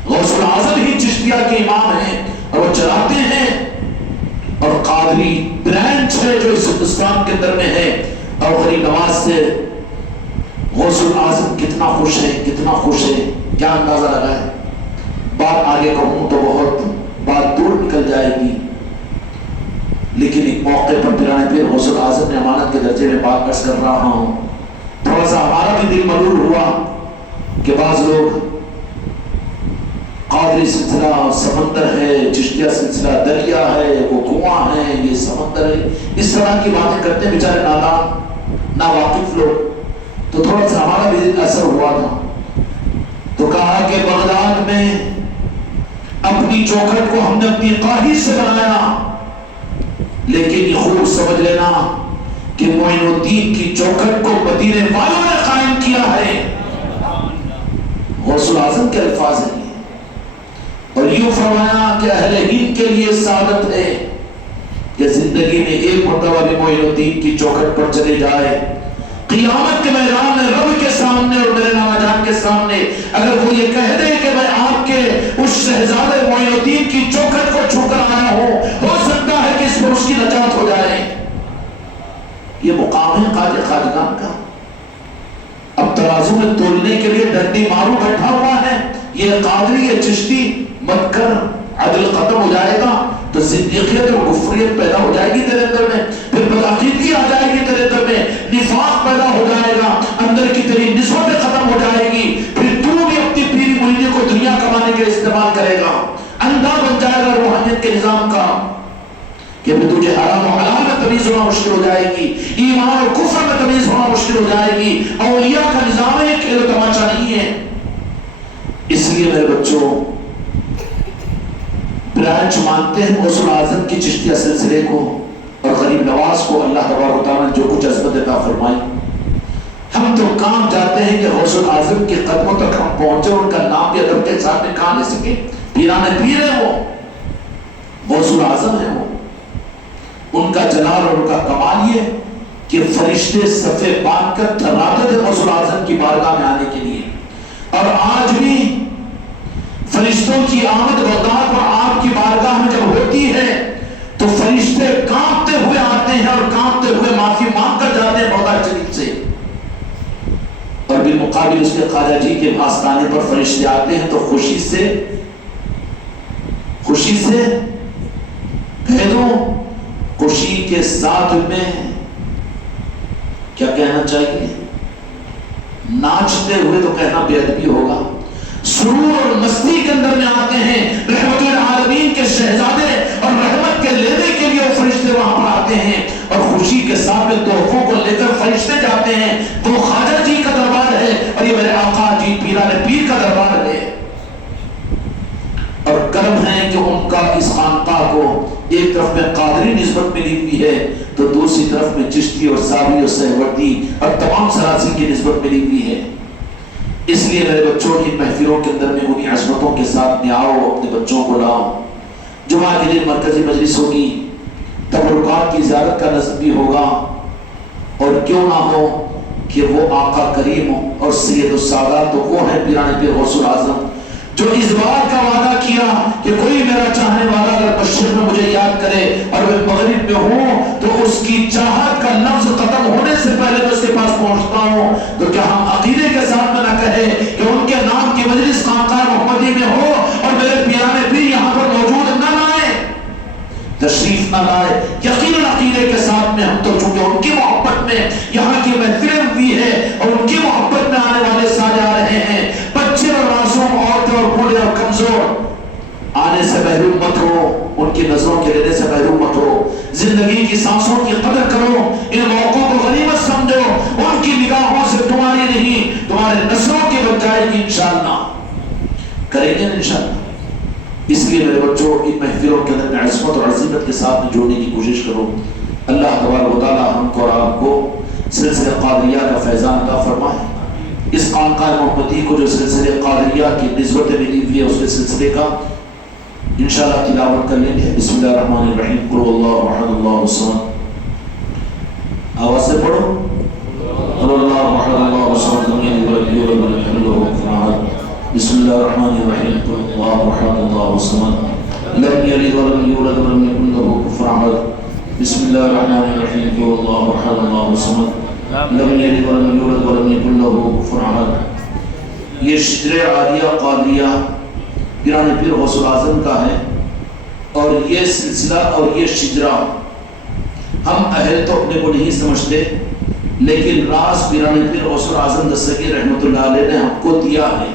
غوث اعظم ہی چشتیہ کے امام ہیں اور وہ چلاتے ہیں، اور قادری برانچ ہے جو اس ہندوستان کے اندر میں ہے، اور غریب نواز سے غوث اعظم کتنا خوش ہے، کتنا خوش ہے، کیا اندازہ لگا ہے۔ بات آگے کہوں تو بہت بات دور نکل جائے گی، لیکن ایک موقع پر پیران پیر غوث اعظم نے امانت کے درجے میں بات عرض کر رہا ہوں، تھوڑا سا ہمارا بھی دل ملول ہوا کہ بعض لوگ قادری سلسلہ سمندر ہے، چشتیہ سلسلہ دریا ہے، وہ کنواں ہے، یہ سمندر ہے، اس طرح کی باتیں کرتے ہیں بیچارے نادان ناواقف لوگ، تو تھوڑا سا ہمارا بھی اثر ہوا تھا۔ تو کہا کہ بغداد میں اپنی چوکھٹ کو ہم نے اپنی خواہش سے بنایا، لیکن یہ خوب سمجھ لینا کہ معین الدین کی چوکھٹ کو مدینے والوں نے قائم کیا ہے۔ غوث اعظم کے الفاظ ہیں اور یوں فرمایا کے اہل ہند کے لیے سعادت ہے کہ زندگی میں ایک مرتبہ بھی معین الدین کی چوکھٹ پر چلے جائے، قیامت کے میدان میں رب کے سامنے اور میرے نانا جان کے سامنے اگر وہ یہ کہہ دے کہ میں آپ کے اس شہزادے معین الدین کی چوکھٹ کو چھو کر آیا ہوں، ہو سکتا ہے کہ اس پر اس کی نجات ہو جائے۔ یہ مقام ہے خواجہ خواجگان کا۔ اب ترازو میں تولنے کے لیے ڈنڈی مارو بیٹھا ہوا ہے، یہ قادری یہ چشتی مت کر، عدل ختم ہو جائے گا تو زندگیت اور کفریت پیدا ہو جائے گی تیرے اندر میں، پھر بدعقیدگی آ جائے گی تیرے اندر میں، نفاق پیدا ہو جائے گا، اندر کی تیری نسبت ختم ہو جائے گی، پھر تو بھی اپنی پیری مہینے کو دنیا کمانے کے استعمال کرے گا، اندھا بن جائے گا روحانیت کے نظام کا، کہ پھر تجھے حرام و حلال میں تمیز ہونا مشکل ہو جائے گی، ایمان اور کفر میں تمیز ہونا مشکل ہو جائے گی۔ اولیاء کا نظام ہے، کھیل و تماشا نہیں ہے۔ اس لیے میرے بچوں برانچ مانتے ہیں غوث اعظم کی چشتیہ سلسلے کو اور غریب نواز کو، اللہ تبارک و تعالیٰ نے جو کچھ عظمت عطا فرمائی، ہم تو کام جاتے ہیں کہ غوث اعظم کے قدموں تک ہم پہنچے، ان کا نام بھی ادب کے ساتھ میں کہا لے سکے۔ پیران پیر ہے وہ، غوث اعظم ہے وہ، ان کا جلال اور ان کا کمال یہ کہ فرشتے صفے باندھ کر تھراتے تھے غوث اعظم کی بارگاہ میں آنے کے لیے، اور آج بھی فرشتوں کی آمد بغداد اور آپ کی بارگاہ میں جب ہوتی ہے تو فرشتے کانپتے ہوئے آتے ہیں اور کانپتے ہوئے معافی مانگ کر جاتے ہیں بغداد شریف سے، اور بالمقابل اس کے خواجہ جی کے آستانے پر فرشتے آتے ہیں تو خوشی سے کہہ دو، خوشی کے ساتھ میں کیا کہنا چاہیے، ناچتے ہوئے تو کہنا بے ادبی ہوگا، سرور اور مستی کے اندر میں آتے ہیں، رحمت العالمین کے شہزادے اور رحمت کے لینے کے لیے وہ فرشتے وہاں پر آتے ہیں، اور خوشی کے ساتھ میں تحفوں کو لے کر فرشتے جاتے ہیں۔ وہ خواجہ جی کا دربار ہے اور یہ میرے آقا جی پیران پیر کا دربار ہے، اور کرم ہے کہ ان کا اس خانقاہ کو ایک طرف میں قادری نسبت ملی ہوئی ہے تو دوسری طرف میں چشتی اور ساوی اور سہوردی اور تمام سراسی کی نسبت ملی ہوئی ہے۔ اس لیے میرے بچوں کی محفلوں کے اندر میں انہی عظمتوں کے ساتھ میں آؤ، اپنے بچوں کو لاؤ، جمعہ کے دن مرکزی مجلس ہوگی، تبرکات کی زیارت کا نصب بھی ہوگا، اور کیوں نہ ہو کہ وہ آقا کریم اور سید السادات تو وہ ہیں پیران پیر غوث اعظم جو اس بات کا وعدہ کیا کہ کوئی میرا چاہنے والا اگر مشرق میں مجھے یاد کرے اور میں مغرب میں ہوں تو اس کی چاہت کا لفظ ختم ہونے سے پہلے میں اس کے پاس پہنچتا ہوں، تو کیا ہم عقیدے کے ساتھ میں نہ کہے کہ ان کے نام کی مجلس خانقاہ محمدی میں ہو اور میرے پیرانے بھی یہاں پر موجود نہ لائے، تشریف نہ لائے، یقیناً عقیدے کے ساتھ میں ہم تو چونکہ ان کی محبت میں یہاں کی محفلیں ہوئی ہے اور ان کی محبت میں آنے والے ساتھ آ رہے ہیں، بچے اور معصوم، عورتیں اور بوڑھے اور کمزور آنے سے محروم مت ہو، ان کی نظروں کے لینے سے محروم مت ہو، زندگی کی سانسوں کی قدر کرو، ان موقعوں کو غنیمت سمجھو، ان کی نگاہوں سے تمہاری نہیں تمہارے نسلوں کی بچ جائے گی انشاءاللہ، کریں گے انشاءاللہ۔ اس لیے میرے بچوں ان محفلوں کے اندر عصمت اور عزیمت کے ساتھ میں جوڑنے کی کوشش کرو۔ اللہ تبارک و تعالیٰ ہم کو اور آپ کو سلسلہ قادریہ کا فیضان عطا فرمائے۔ اس خانقاہ محمدی کو جو سلسلہ قادریہ کی نسبت ملی ہوئی ہے اس کے سلسلے کا انشاءاللہ تلاوت کر لیں گے۔ بسم اللہ الرحمن الرحیم، قل هو اللہ احد اللہ الصمد، آواز سے پڑھو، قل اللہ احد اللہ الصمد لم یلد ولم یولد ولم یکن له کفوا احد، بسم اللہ الرحمن الرحیم، قل اللہ احد اللہ الصمد لم یلد ولم یولد ولم یکن له کفوا احد، بسم اللہ الرحمن الرحیم، قل اللہ احد اللہ الصمد لم یلد ولم یولد ولم یکن له کفوا احد۔ یہ شجر عالیہ قادریہ پیران پیر غوث اعظم کا ہے، اور یہ سلسلہ اور یہ شجرہ ہم اہل تو اپنے کو نہیں سمجھتے، لیکن راز پیران پیر غوث اعظم دستگیر رحمۃ اللہ علیہ نے ہم کو دیا ہے۔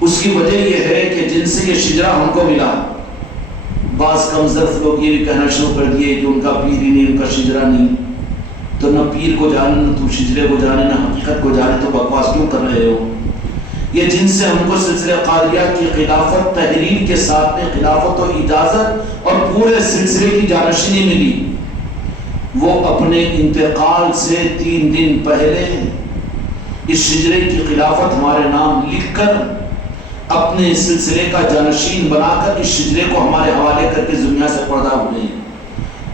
اس کی وجہ یہ ہے کہ جن سے یہ شجرہ ہم کو ملا، بعض کم ظرف لوگ یہ بھی کہنا شروع کر دیے کہ ان کا پیر ہی نہیں، ان کا شجرہ نہیں، تو نہ پیر کو جانے، نہ تو شجرے کو جانے، نہ حقیقت کو جانے، تو بکواس کیوں کر رہے ہو؟ یہ جن سے ہم کو سلسلہ قادریہ کی خلافت تحریر کے ساتھ میں خلافت و اجازت اور پورے سلسلے کی جانشینی ملی، وہ اپنے انتقال سے 3 دن پہلے اس شجرے کی خلافت ہمارے نام لکھ کر اپنے سلسلے کا جانشین بنا کر اس شجرے کو ہمارے حوالے کر کے دنیا سے پردہ ہوئے ہیں۔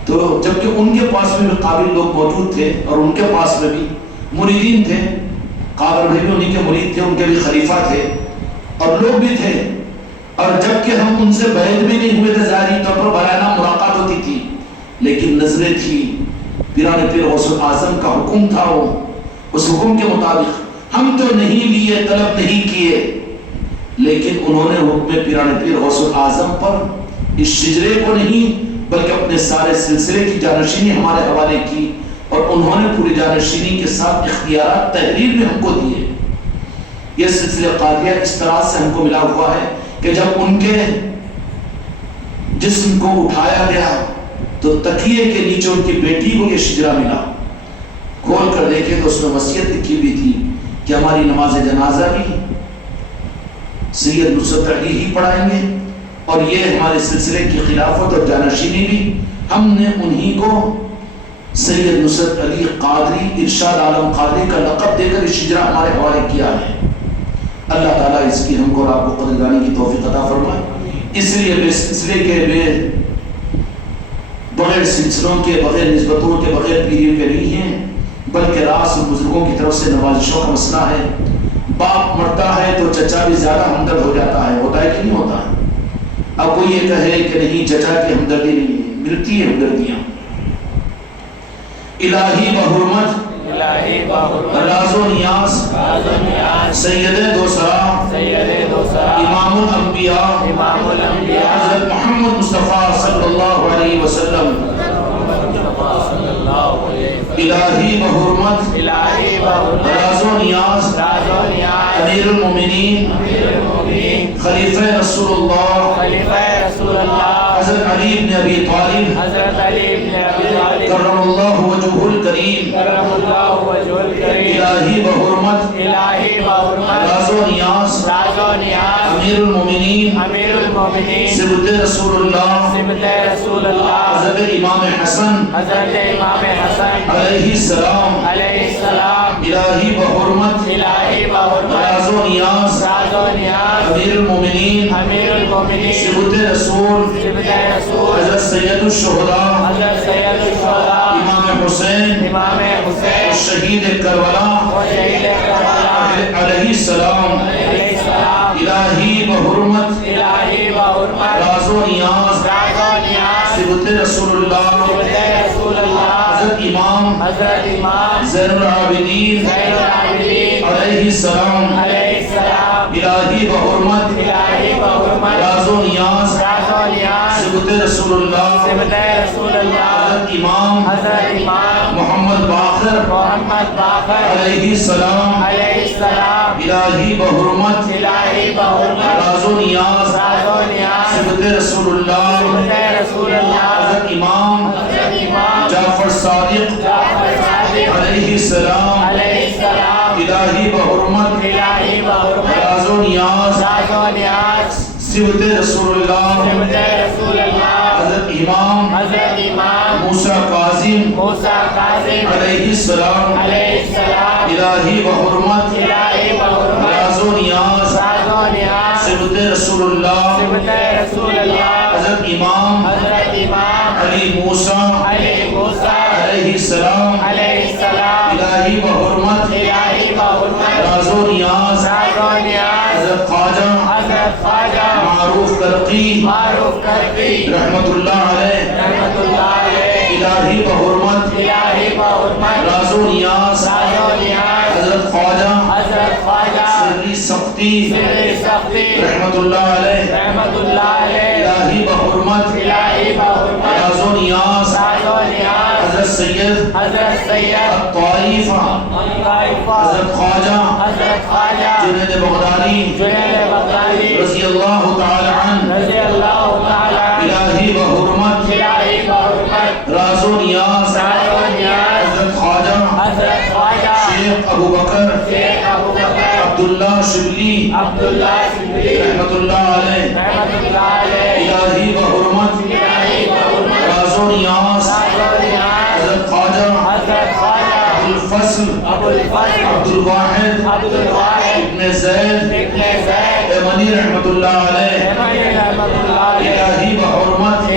تو جبکہ ان کے پاس میں بھی قابل لوگ موجود تھے اور ان کے پاس میں بھی مریدین تھے، قابل بھائی بھی انہی کے مرید تھے، ان کے بھی خلیفہ تھے اور لوگ بھی تھے، اور جبکہ ہم ان سے بیعت بھی نہیں ہوئے تھے، ظاہری طور پر برائنا ملاقات ہوتی تھی، لیکن نظریں تھی، پیران پیر غوث اعظم کا حکم تھا، وہ اس حکم کے مطابق ہم تو نہیں لیے، طلب نہیں کیے، لیکن انہوں نے حکم پیران پیر غوث اعظم پر اس شجرے کو نہیں بلکہ اپنے سارے سلسلے کی جانشینی ہمارے حوالے کی، اور انہوں نے پوری جانشینی کے ساتھ اختیارات تحریر میں ہم کو دیے۔ یہ سلسلہ قادریہ اس طرح سے ہم کو ملا ہوا ہے کہ جب ان کے جسم کو اٹھایا گیا تو تکیے کے نیچے ان کی بیٹی کو یہ شجرا ملا، کھول کر دیکھے تو اس میں وصیت لکھی ہوئی تھی کہ ہماری نماز جنازہ بھی سید نصرت علی ہی پڑھائیں گے، اور یہ ہمارے سلسلے کی خلافت اور جانشینی بھی ہم نے انہی کو سید نصرت علی قادری ارشاد عالم قادری کا لقب دے کر یہ شجرا ہمارے حوالے کیا ہے۔ اللہ تعالیٰ اس کی ہم کو اور آپ کو قدردانی کی توفیق عطا فرمائے۔ اس لیے بے سلسلے کے بغیر سلسلوں کے، بغیر نسبتوں کے، بغیر پیریوں کے نہیں ہیں، بلکہ راس بزرگوں کی طرف سے نوازشوں کا مسئلہ ہے۔ باپ مرتا ہے تو چچا بھی زیادہ ہمدرد ہو جاتا ہے، ہوتا ہے کہ نہیں ہوتا ہے؟ اب کوئی یہ کہے کہ نہیں چچا کی ہمدردی نہیں ہے، ملتی ہے ہمدردیاں۔ الہی بحرمت راز و نیاز سید دوسرا امام الانبیاء حضرت محمد مصطفیٰ صلی اللہ علیہ وسلم، الہی بحرمت راز و نیاز امیر المومنین خلیفہ رسول اللہ حضرت علی بن ابی طالب کرم اللہ وجہہ الکریم، الہی بحرمت راز و نیاز امیر المومنین سبت رسول اللہ حضرت امام حسن علیہ السلام، الہی بحرمت راز و نیاز امیر المومنین سبت رسول حضرت سید الشہداء امام حسین شہید کربلا علیہ السلام، الہی بحرمت راز و نیاز سبت رسول اللہ حضرت امام زین العابدین علیہ السلام، الہی بحرمت راز و نیاز سبت رسول اللہ حضرت امام محمد باقر علیہ السلام، الہی بحرمت راز و نیاز سبت رسول اللہ حضرت امام جعفر صادق علیہ السلام، الہی بحرمت راز و نیاز سبت رسول اللہ حضرت امام موسیٰ کاظم علیہ السلام، الہی بحرمت راز و نیاز سبت رسول اللہ حضرت امام علی موسیٰ علیہ السلام، الہی بحرمت راز و نیاز حضرت خواجہ معروف کرقی رحمت اللہ علیہ، الہی بحرمت راز و نیاز حضرت خواجہ سری سختی رحمت اللہ علیہ، الہی بحرمت راز و نیاز حضرت سید الطائفہ حضرت خواجہ جنید بغدادی رضی اللہ تعالی عنہ، الہی بحرمت راز و نیاز حضرت خواجہ شیخ ابو بکر عبداللہ شبلی رحمت اللہ علیہ، الہی بحرمت راز و نیاز حضرت خواجہ ابو الفضل عبد الواحد ابن زید ایمنی رحمت اللہ علیہ الہی بحرمت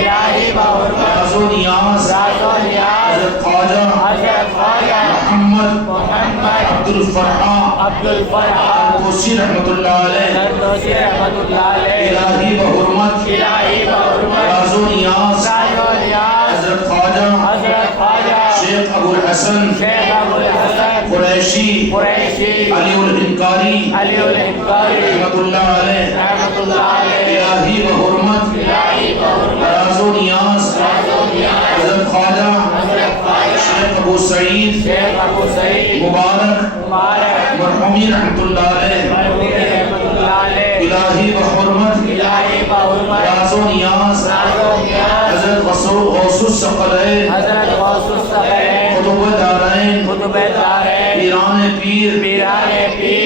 راز و نیاز حضرت خواجہ محمد عبد الفرحان کوسی رحمت اللہ علیہ الہی بحرمت راز و نیاز حضرت خواجہ شیخ ابو الحسن قریشی علی الانکاری رحمت اللہ علیہ الہی بحرمت راز و نیاز حضرت خواجہ شیخ ابو سعید مبارک مرحومی رحمت اللہ علیہ الہی بحرمت راز و نیاز حضرت غوث الثقلین قطب دارین پیران پیر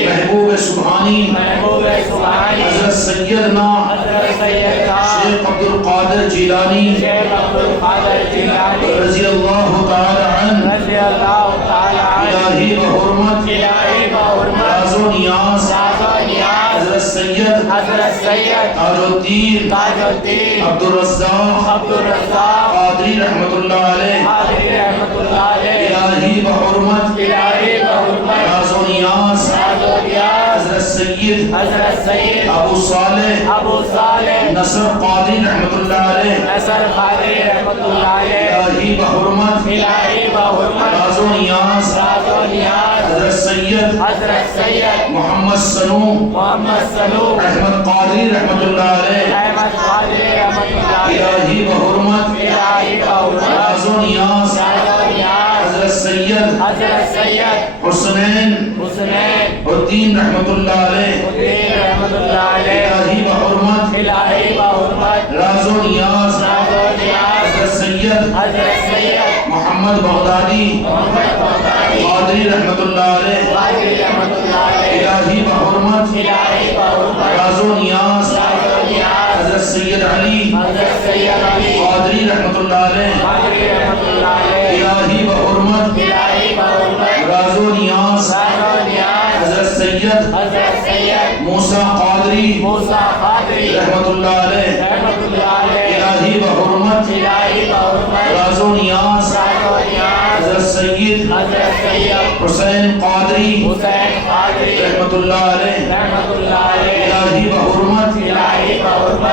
محبوب سبحانی حضرت سیدنا شیخ عبد القادر جیلانی رضی اللہ تعالی عنہ الہی بحرمت راز و نیاز حضرت سید تاج الدین عبد الرزاق قادری رحمت اللہ علیہ الہی بحرمت راز و نیاز حضرت سید ابو صالح نصر قادری رحمت اللہ علیہ الہی بحرمت راز و نیاز حضرت سید محمد سنو احمد قادری رحمت اللہ علیہ الہی بحرمت راز و نیاز حضرت سید حسنین الدین رحمت اللہ علیہ الہی بحرمت راز و نیاز حضرت سید محمد بغدادی قادری رحمت اللہ علیہ الہی بحرمت راز و نیاز حضرت سید علی قادری رحمت اللہ علیہ الہی بحرمت راز و نیاز حضرت سید موسیٰ قادری رحمت اللہ علیہ الہی بحرمت راز و نیاز حضرت سید حسین قادری رحمت اللہ علیہ الہی بحرمت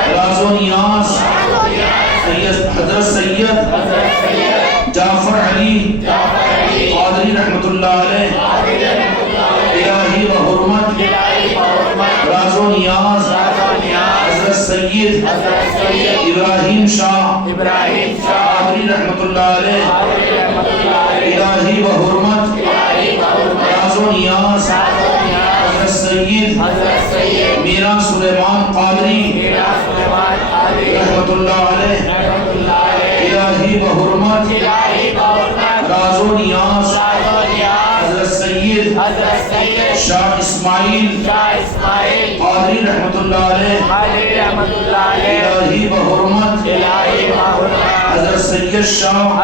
راز و نیاز حضرت سید جعفر علی قادری رحمت اللہ علیہ الہی بحرمت راز و نیاز حضرت سید ابراہیم شاہ قادری رحمت اللہ علیہ الہی بحرمت راز و نیاز حضرت سید میرا سلیمان قادری رحمت اللہ علیہ الہی بحرمت راز و نیاز حضرت سید شاہ اسماعیل قادری رحمت اللہ علیہ الہی بحرمت حضرت سید شاہ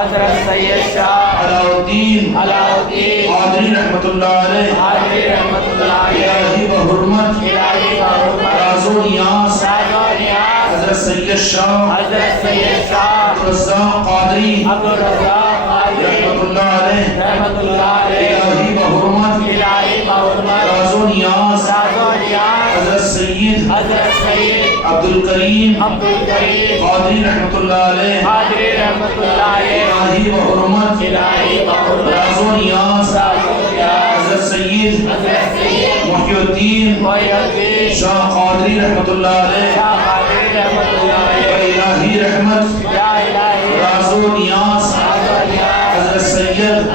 علاء الدین قادری رحمت اللہ علیہ الہی بحرمت راز و نیاز حضرت سید شاہ عبدالرزاق قادری رحمت اللہ علیہ الہی بحرمت راز و نیاز حضرت سید عبد الکریم قادری رحمت اللہ علیہ الہی بحرمت راز و نیاز حضرت سید محی الدین شاہ قادری رحمت اللہ علیہ الہی رحمت راز و نیاز حضرت سید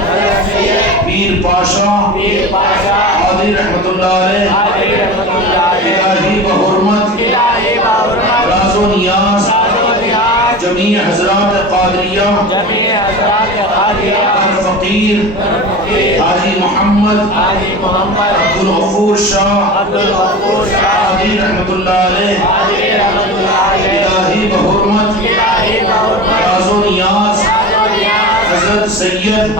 پیر پاشا قادری رحمت اللہ علیہ الہی بحرمت راز و نیاز جمیع حضرات قادریہ فقیر حاجی محمد عبد الغفور شاہ قادری رحمت اللہ علیہ الہی بحرمت راز و نیاز حضرت سید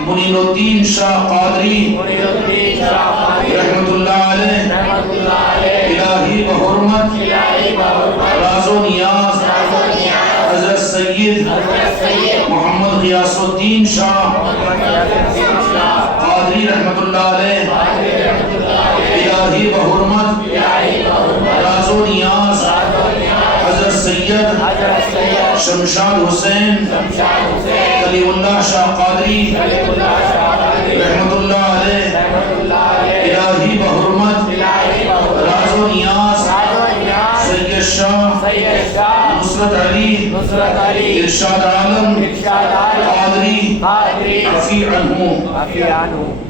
منیر الدین شاہ قادری رحمت اللہ علیہ سید محمد غیاث الدین شاہ قادری رحمت اللہ علیہ الہی بحرمت راز و نیاز حضرت سید شمشاد حسین کلیم اللہ شاہ قادری رحمت اللہ علیہ الہی بحرمت راز و نیاز سید شاہ نصرت علی ارشاد عالم قادری عفی عنہ